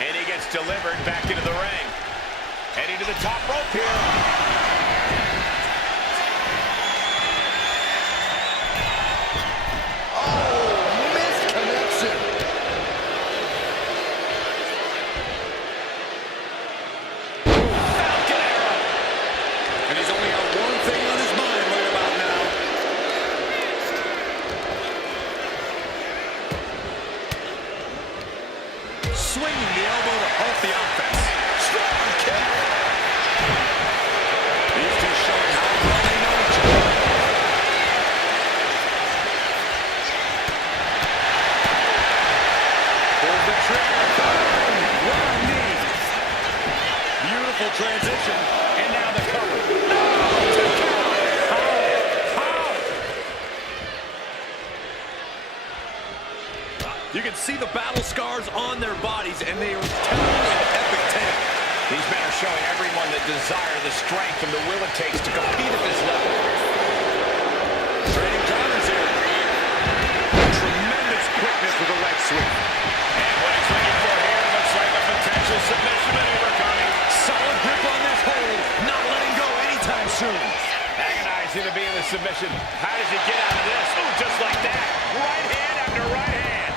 And he gets delivered back into the ring. Heading to the top rope here. Swinging the elbow to halt the offense. Strong kick. These two showing how well they know each other. Pulls the trigger. One knee. Beautiful transition. And now the cover. No! You can see the battle scars on their bodies, and they are telling an epic tale. These men are showing everyone the desire, the strength, and the will it takes to compete at this level. Trading counters here. Tremendous quickness with a leg sweep. And what he's looking for here looks like a potential submission maneuver coming. Solid grip on this hold, not letting go anytime soon. Agonizing Agonizing to be in the submission. How does he get out of this? Oh, just like that. Right hand after right hand.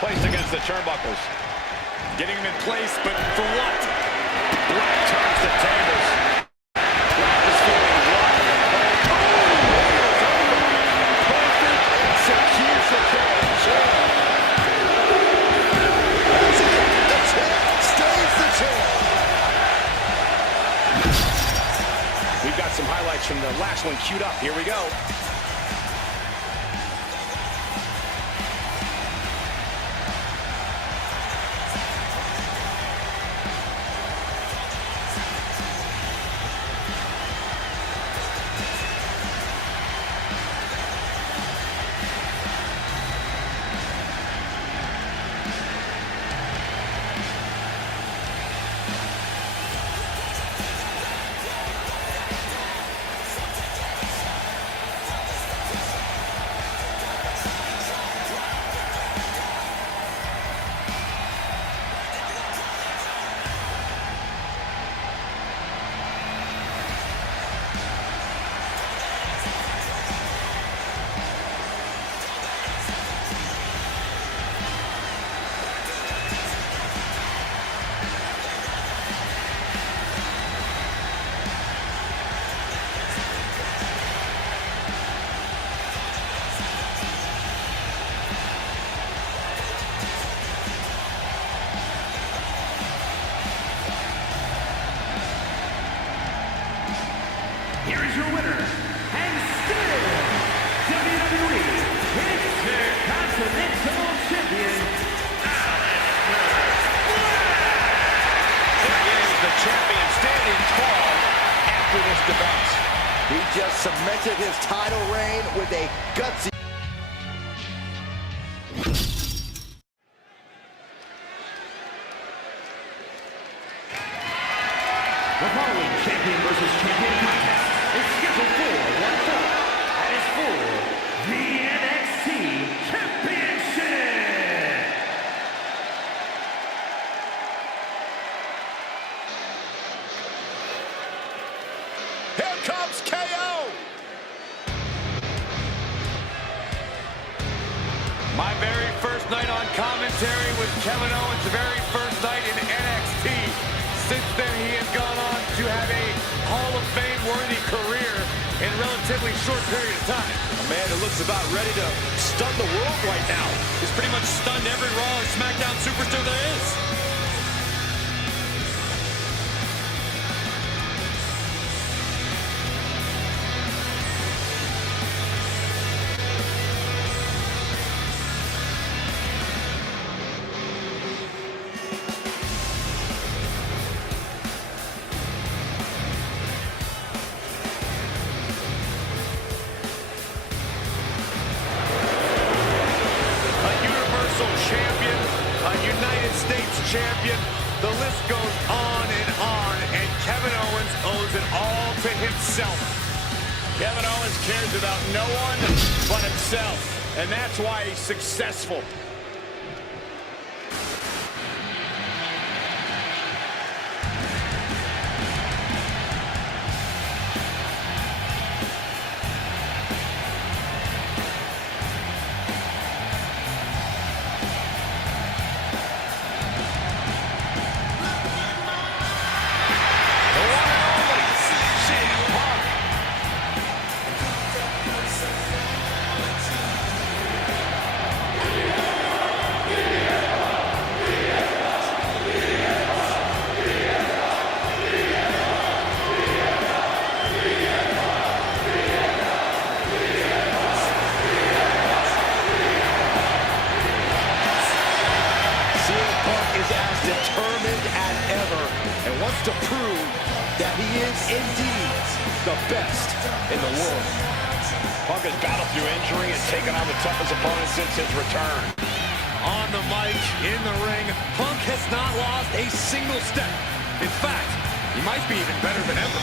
Placed against the turnbuckles. Getting him in place, but for what? Black turns the tables. Black is feeling wild and cold. Oh, perfect execution. The champ stays the champ. We've got some highlights from the last one queued up. Here we go. Here is your winner, and still WWE Intercontinental Champion, Aleister Black. There is the champion standing tall after this device. He just cemented his title reign with a gutsy. The following champion versus champion contest is scheduled for one fall and is for the NXT Championship. Here comes KO. My very first night on commentary was Kevin Owens' very first night in NXT. Since then, he has gone on to have a Hall of Fame-worthy career in a relatively short period of time. A man who looks about ready to stun the world right now. He's pretty much stunned every Raw and SmackDown superstar there is. Champion, a United States champion. The list goes on, and Kevin Owens owes it all to himself. Kevin Owens cares about no one but himself, and that's why he's successful. To prove that he is indeed the best in the world. Punk has battled through injury and taken on the toughest opponent since his return. On the mic, in the ring, Punk has not lost a single step. In fact, he might be even better than ever.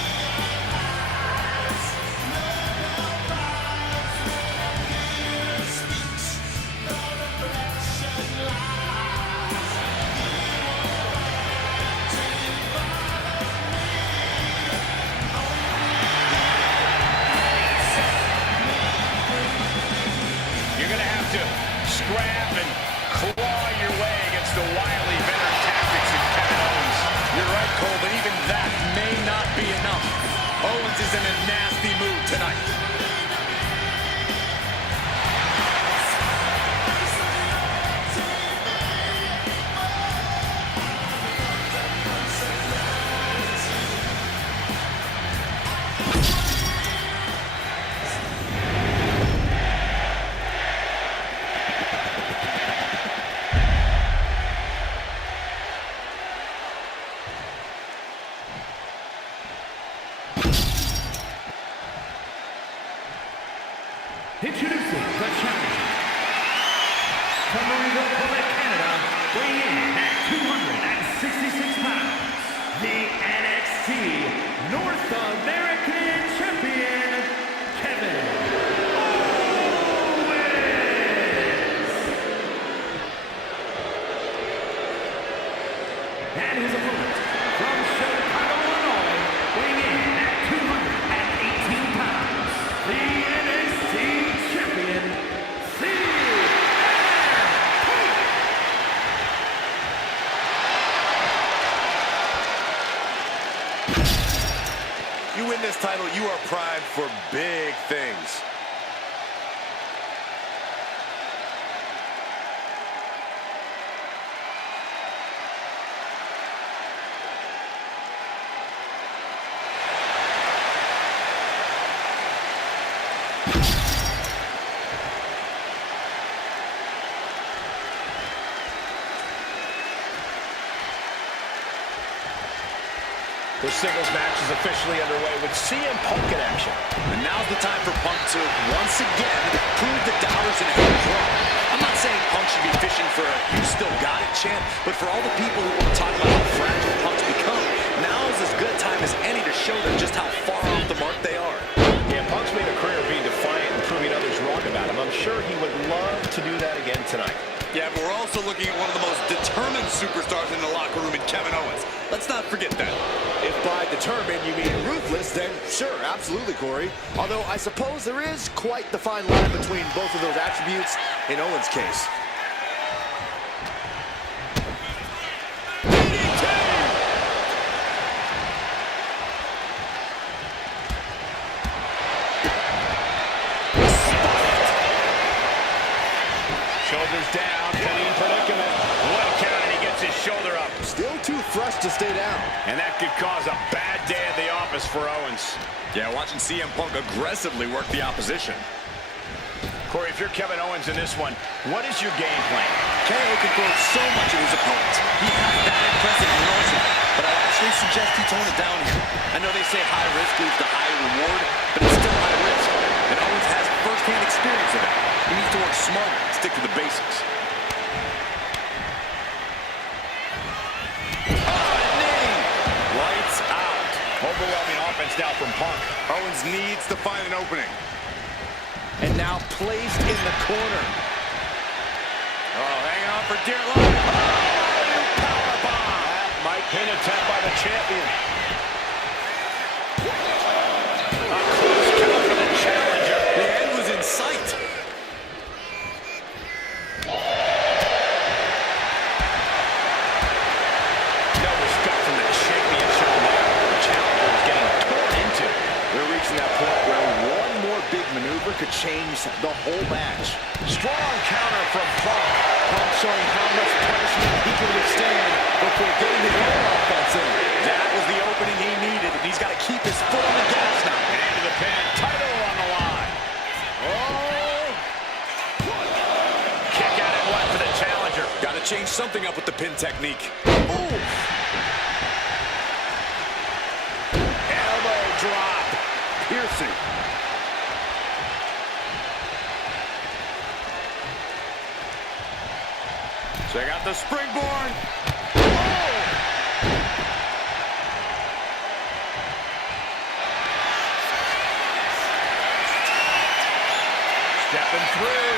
And his opponent from Chicago, Illinois, weighing in at 218 pounds, the NXT champion, CM You win this title, you are primed for big things. The singles match is officially underway with CM Punk in action. And now's the time for Punk to, once again, prove the doubters and haters wrong. I'm not saying Punk should be fishing for a "you still got it" chant, but for all the people who want to talk about how fragile Punk's become, now's as good a time as any to show them just how far off the mark they are. Yeah, Punk's made a career of being defiant and proving others wrong about him. I'm sure he would love to do that again tonight. Yeah, but we're also looking at one of the most determined superstars in the locker room in Kevin Owens. Let's not forget that. If by determined you mean ruthless, then sure, absolutely, Corey. Although I suppose there is quite the fine line between both of those attributes in Owens' case. Shoulders down, clean predicament. What a count, and he gets his shoulder up. Still too fresh to stay down. And that could cause a bad day at the office for Owens. Yeah, watching CM Punk aggressively work the opposition. Corey, if you're Kevin Owens in this one, what is your game plan? KO can throw so much at his opponent. He has that impressive motion, but I actually suggest he tone it down here. I know they say high risk leads to high reward, but it's still high risk. And Owens has first-hand experience of that. He needs to work smarter and stick to the basics. Lights out. Overwhelming offense now from Punk. Owens needs to find an opening. And now placed in the corner. Oh, hanging on for dear life. Powerbomb. That might pin attempt by the champion. A close count for the challenger. The end was in sight. No respect from the champion shown there. The challenger is getting torn into. We're reaching that point where one more big maneuver could change the whole match. Strong counter from Punk. Punk showing how much punishment he can withstand before getting his own offense in. That was the opening he needed, and he's got to keep his foot on the gas now. And into the pin. Title on the line. Oh! Kick out at one for the challenger. Got to change something up with the pin technique. Ooh! Elbow drop. Piercing. Check out the springboard. Stepping through.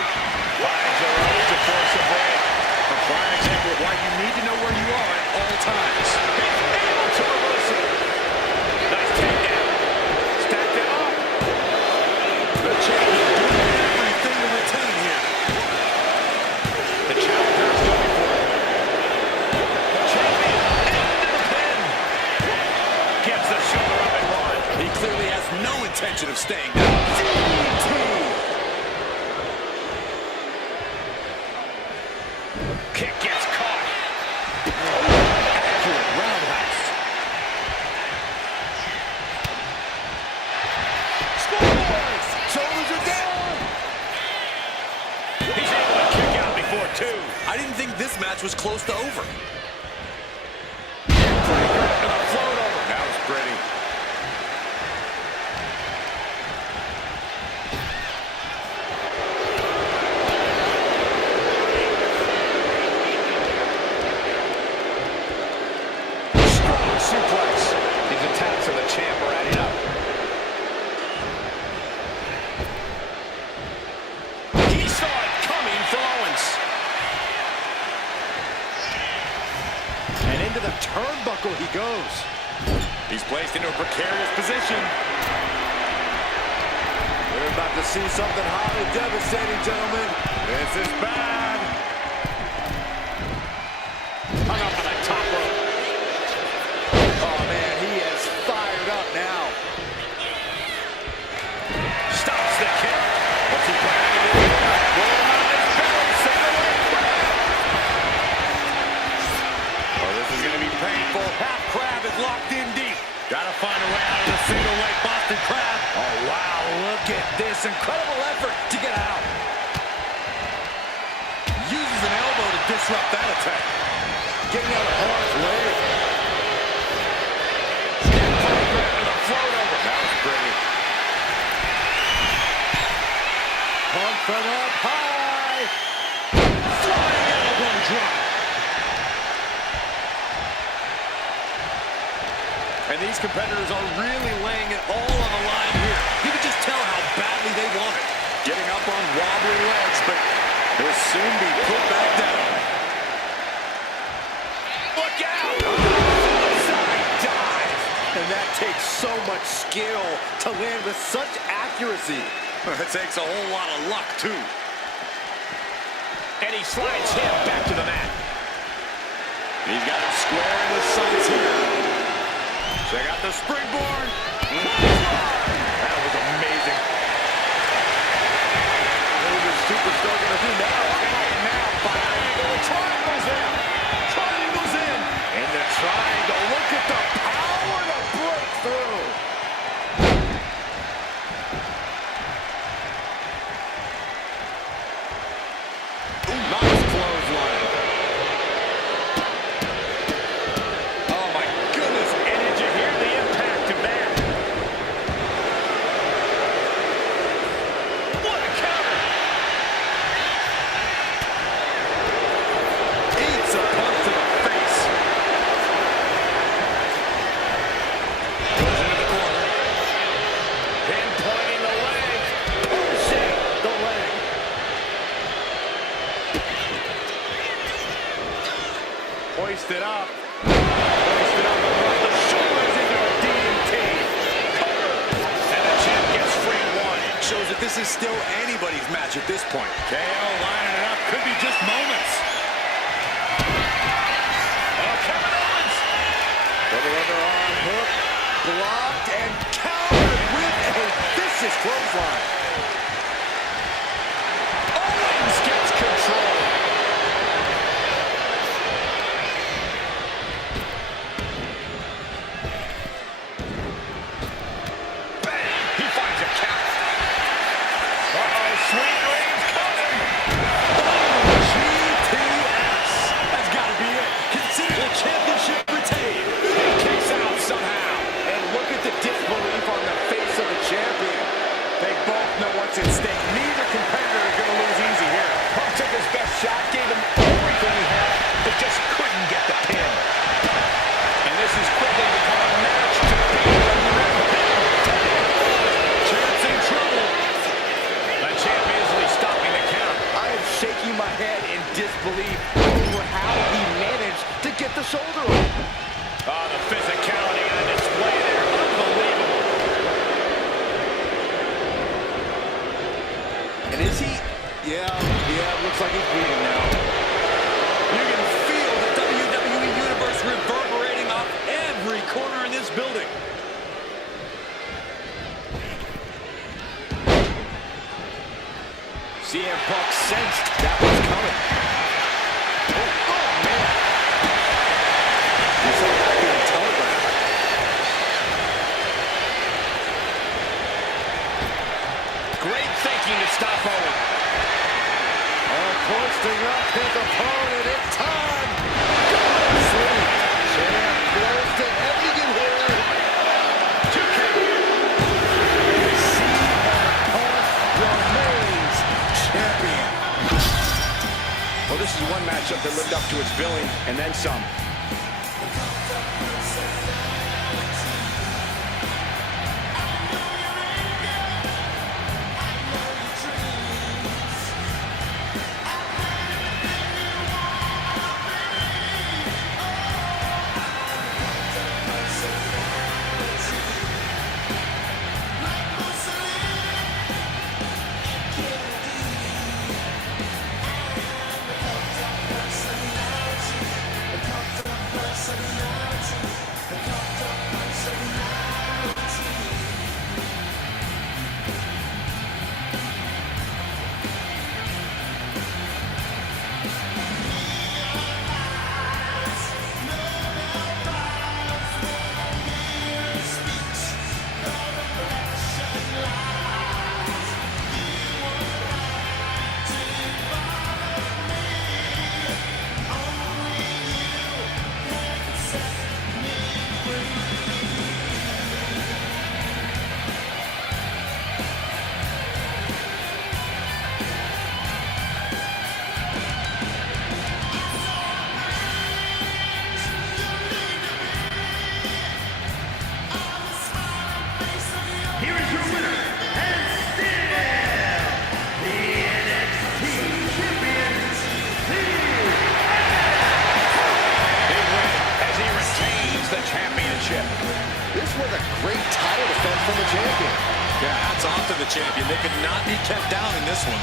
Finds a rope to force a break. A prime example of why you need to know where you are at all times. He's able to reverse it. Nice takedown. Stacked it up. The champion doing everything to retain here. The challenger is going for it. The champion into the pin. Gets the shoulder up and one. He clearly has no intention of staying down. Kick gets caught. Accurate roundhouse. Schoolboys! Shoulders are down! He's able to kick out before two. I didn't think this match was close to over. Breaker and a float over. That was pretty. Strong suplex. These attacks of the champ are adding up. He saw it coming from Owens. Into the turnbuckle he goes. He's placed into a precarious position. We're about to see something highly devastating, gentlemen. This is bad. Hung up on the top rope. Oh, man, he is fired up now. Stops the kick. What's he planning to do? Roll him on his belly. Single leg grab. Oh, this is going to be painful. Half crab is locked in deep. Gotta find a way out of the single leg Boston Crab. Oh, wow, look at this incredible effort to get out. Uses an elbow to disrupt that attack. Getting out of harm's way. To the float over. That was pretty. Pump from up high. Flying elbow drop. And these competitors are really laying it all on the line here. You can just tell how badly they want it. Getting up on wobbly legs, but they'll soon be put back down. Look out. Side dive. And that takes so much skill to land with such accuracy. It takes a whole lot of luck, too. And he slides him back to the mat. He's got him square in the sights here. Check out the springboard. That was amazing. What is this superstar going to do now? Now, fire angle. The triangle's in. Triangle's in. And the triangle. Look at the power to break through. Nice clothesline. Oh, my goodness. And did you hear the impact of that? What a counter. Eats a punch to the face. Goes into the corner. Pinpointing the leg. Pushing the leg. Hoisted up. Hoisted up above the shoulders into a DDT. Cover. And the champ gets free one. Shows that this is still anybody's match at this point. KO lining it up. Could be just moments. Oh, Kevin Owens. Double underarm hook. Blocked and countered with a vicious clothesline. Owens gets control. Bang! He finds a count. Uh-oh, Sweet Dreams coming. GTS. That's got to be it. Consider the championship retained. He kicks out somehow. And look at the disbelief on the face of the champion. They both know what's at stake. Neither competitor is going to lose easy here. Punk took his best shot, gave him everything he had, but just couldn't get the pin. And this is quickly becoming a match to be Champ's in trouble. the champ easily stopping the count. I am shaking my head in disbelief over how he managed to get the shoulder up. Oh, the physicality on display there. Unbelievable. And is he? Yeah, looks like he's bleeding now. You can feel the WWE Universe reverberating off every corner in this building. CM Punk sensed that was coming. Oh, man. You saw that being telegraphed. Great thinking to stop Owens. Hoisting up his opponent in time. Sweet. Champ close to ending it here. CM Punk remains champion. Well, this is one matchup that lived up to its billing and then some. champion. They could not be kept down in this one.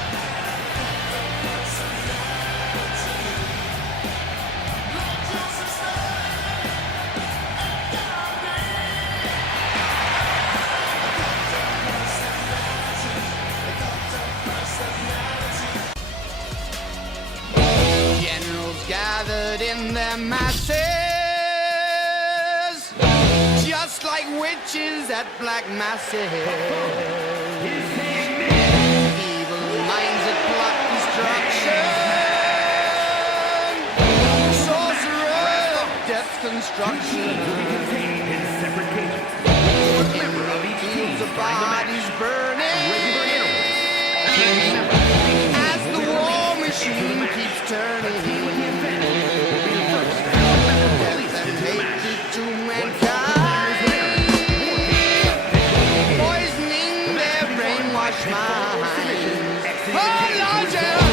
Generals gathered in their masses, just like witches at black masses. Evil minds that plot destruction, sorcerer of death construction. Feels the bodies burning as the war machine keeps turning. Death and hatred to mankind, poisoning their brainwashed minds. Oh, Lord, yeah.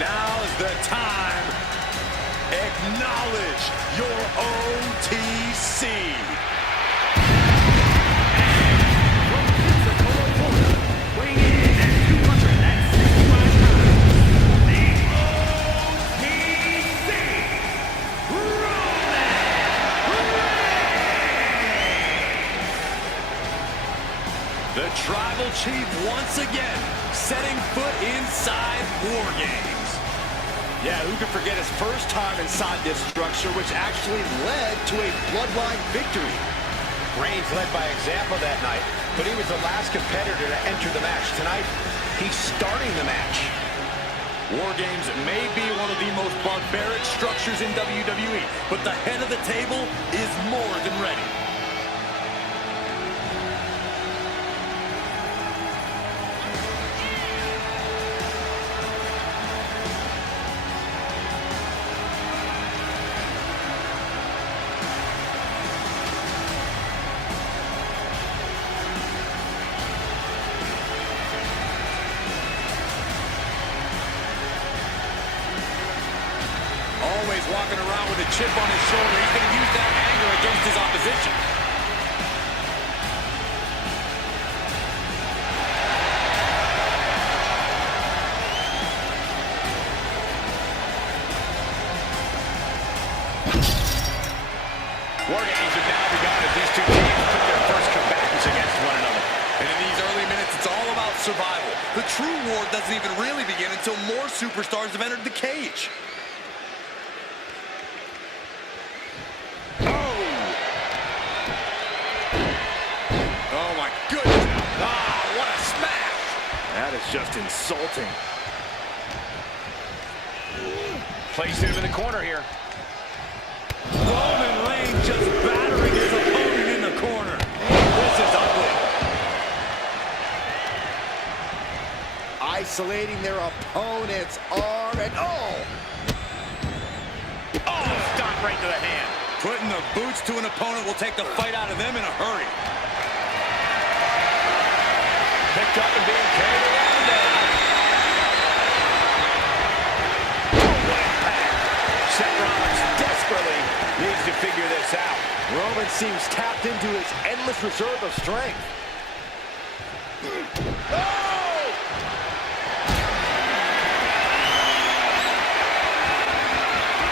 Now's the time. Acknowledge your OTC. Weighing in at 265 pounds, the OTC, Roman Reigns! The Tribal Chief once again setting foot inside War Games. Yeah, who could forget his first time inside this structure, which actually led to a bloodline victory. Reigns led by example that night, but he was the last competitor to enter the match. Tonight, he's starting the match. War Games may be one of the most barbaric structures in WWE, but the head of the table is more than ready. Always walking around with a chip on his shoulder. He's going to use that anger against his opposition. War Games have now begun as these two teams put their first combatants against one another. And in these early minutes, it's all about survival. The true war doesn't even really begin until more superstars have entered the cage. Oh my goodness. Ah, what a smash. That is just insulting. Placed him in the corner here. Roman Reigns just battering his opponent in the corner. This is ugly. Isolating their opponent's arm and oh! Oh, stop right to the hand. Putting the boots to an opponent will take the fight out of them in a hurry. Picked up and being carried around there. Oh, what impact. Seth Rollins desperately needs to figure this out. Roman seems tapped into his endless reserve of strength. Oh!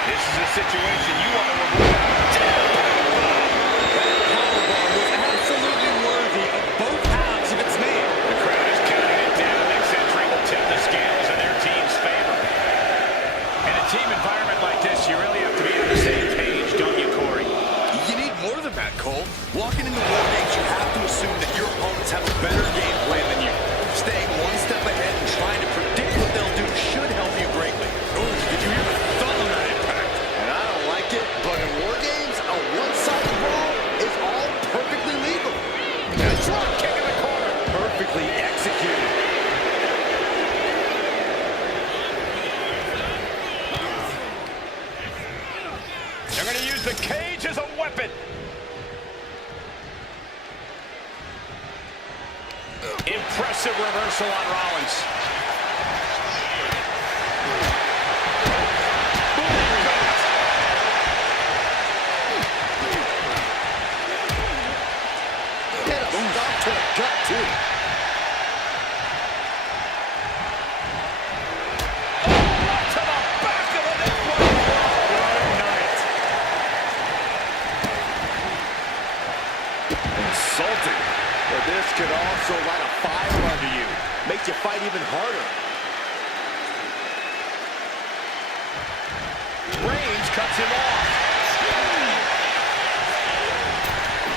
This is a situation you want to avoid. Powerbomb was absolutely worthy of both halves of its name. The crowd is counting it down. Next entry will tip the scales in their team's favor. In a team environment like this, you really have to be on the same page, don't you, Corey? You need more than that, Cole. Walking into War Games, you have to assume that your opponents have a better game plan than you. Staying one step ahead and trying to predict what they'll do should help you greatly. Oh, did you hear the thud on that impact? And I don't like it, but in War Games, a one-sided brawl is all perfectly legal. That's right, kick in the corner. Perfectly executed. They're going to use the cage as a weapon. Impressive reversal on Rollins. And a stop to the gut, too. To the back of the neck. What a night. Insulting. But this could also light a fire under you. Makes you fight even harder. Reigns cuts him off.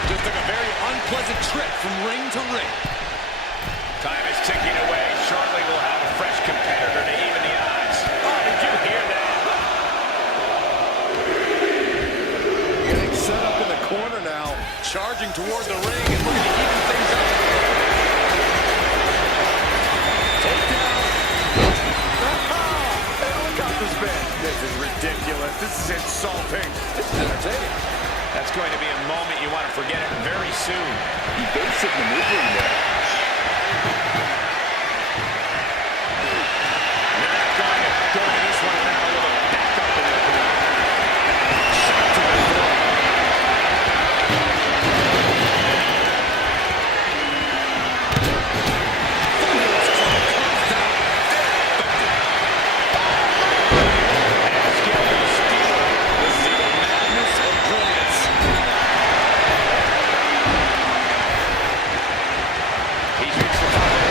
Just took a very unpleasant trip from ring to ring. Time is ticking away. Shortly we'll have a fresh competitor to even the odds. Oh, did you hear that? Getting set up in the corner now. Charging toward the ring and looking to even things up. Takedown. Helicopter spin. This is ridiculous. This is insulting. This is entertaining. That's going to be a moment you want to forget it very soon. Evasive maneuvering there. They're not going to go to this one now with a back up in their corner. Shot to the throat. He's reached the top of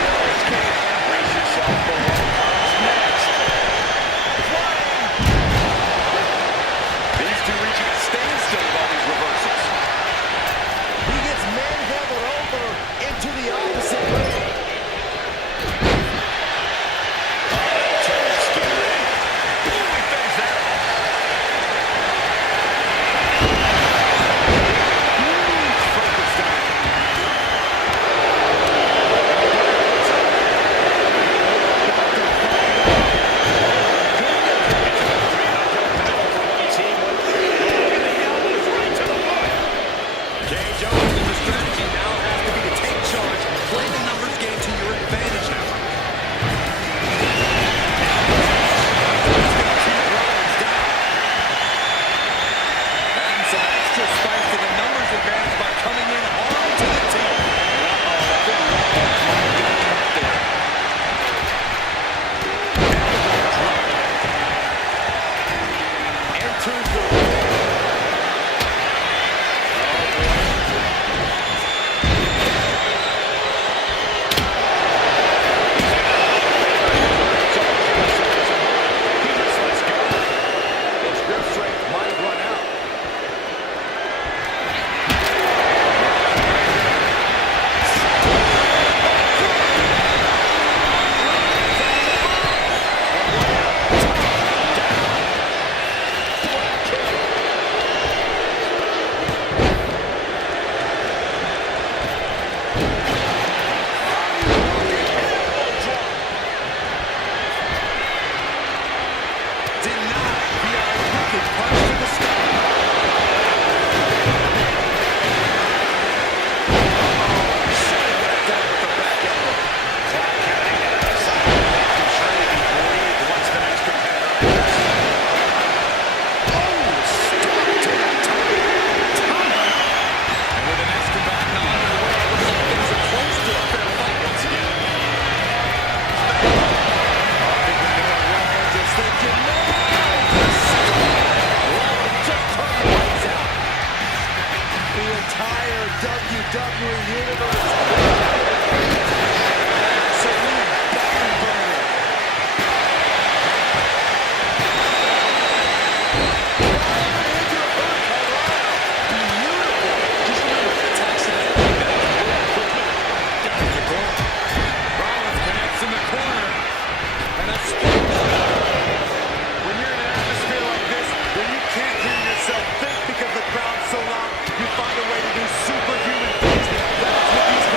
WWE Universe. Absolute barn burner. Beautiful. Just remember, attacks to that back. Down in the corner. Rollins connects in the corner. And a split. When you're in an atmosphere like this, where you can't hear yourself think because the crowd's so loud, you find a way to do superhuman things. That's what these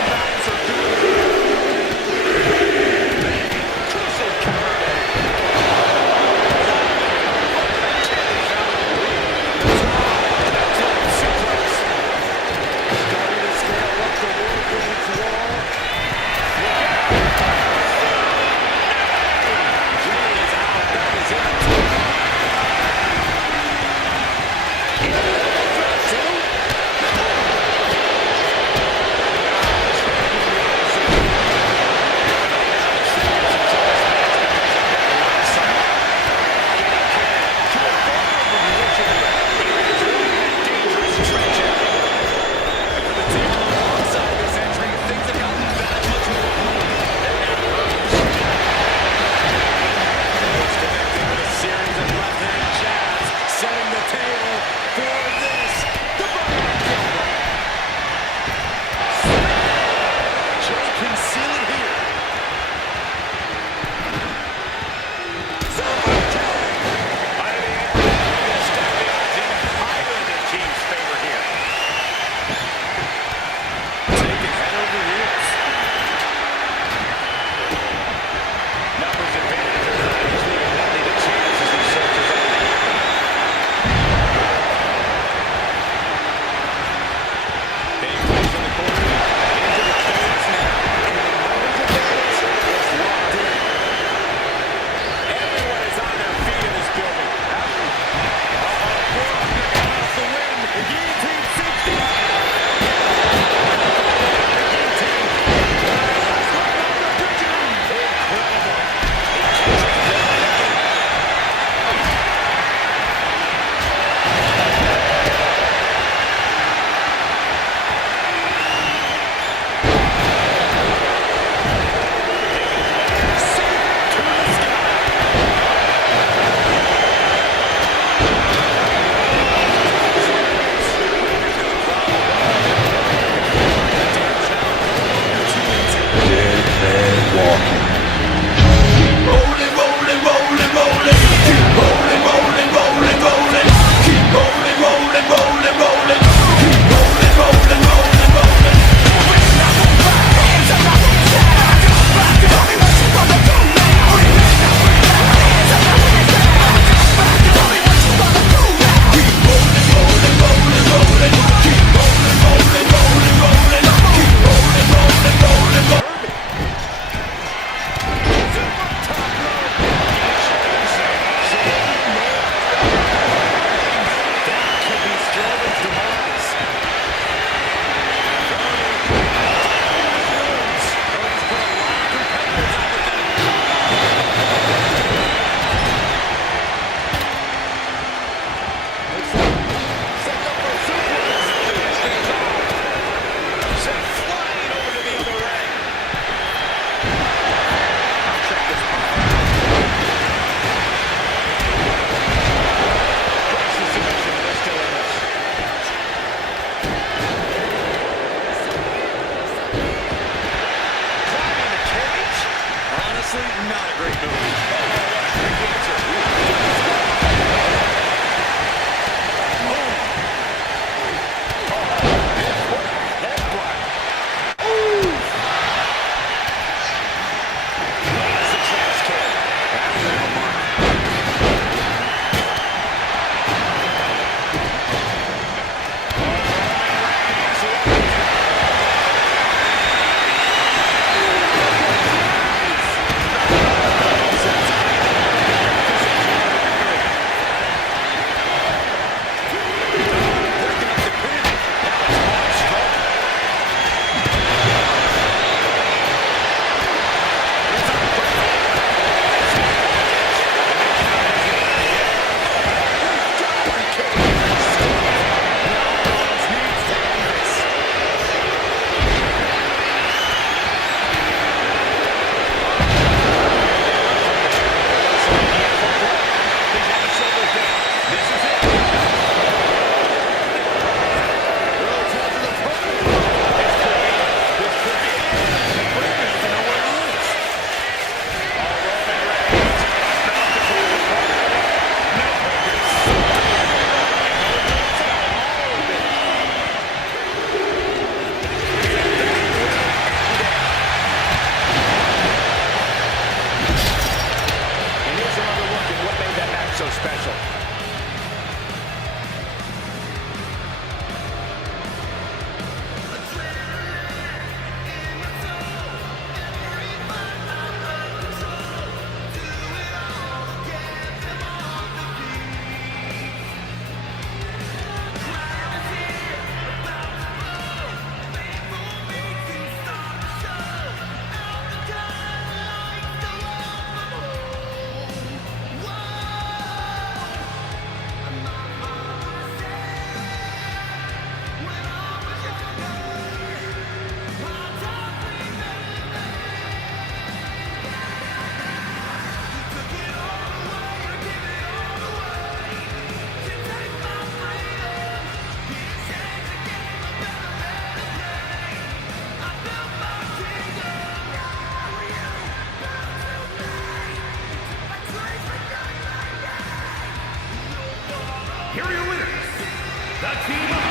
team up,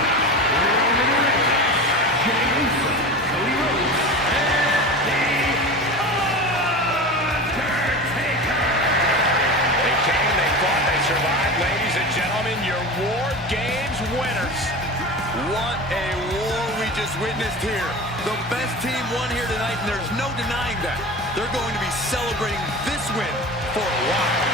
Roman Reigns, Jey Uso, Cody Rhodes, and The Undertaker. They came, they fought, they survived. Ladies and gentlemen, your War Games winners. What a war we just witnessed here. The best team won here tonight, and there's no denying that. They're going to be celebrating this win for a while.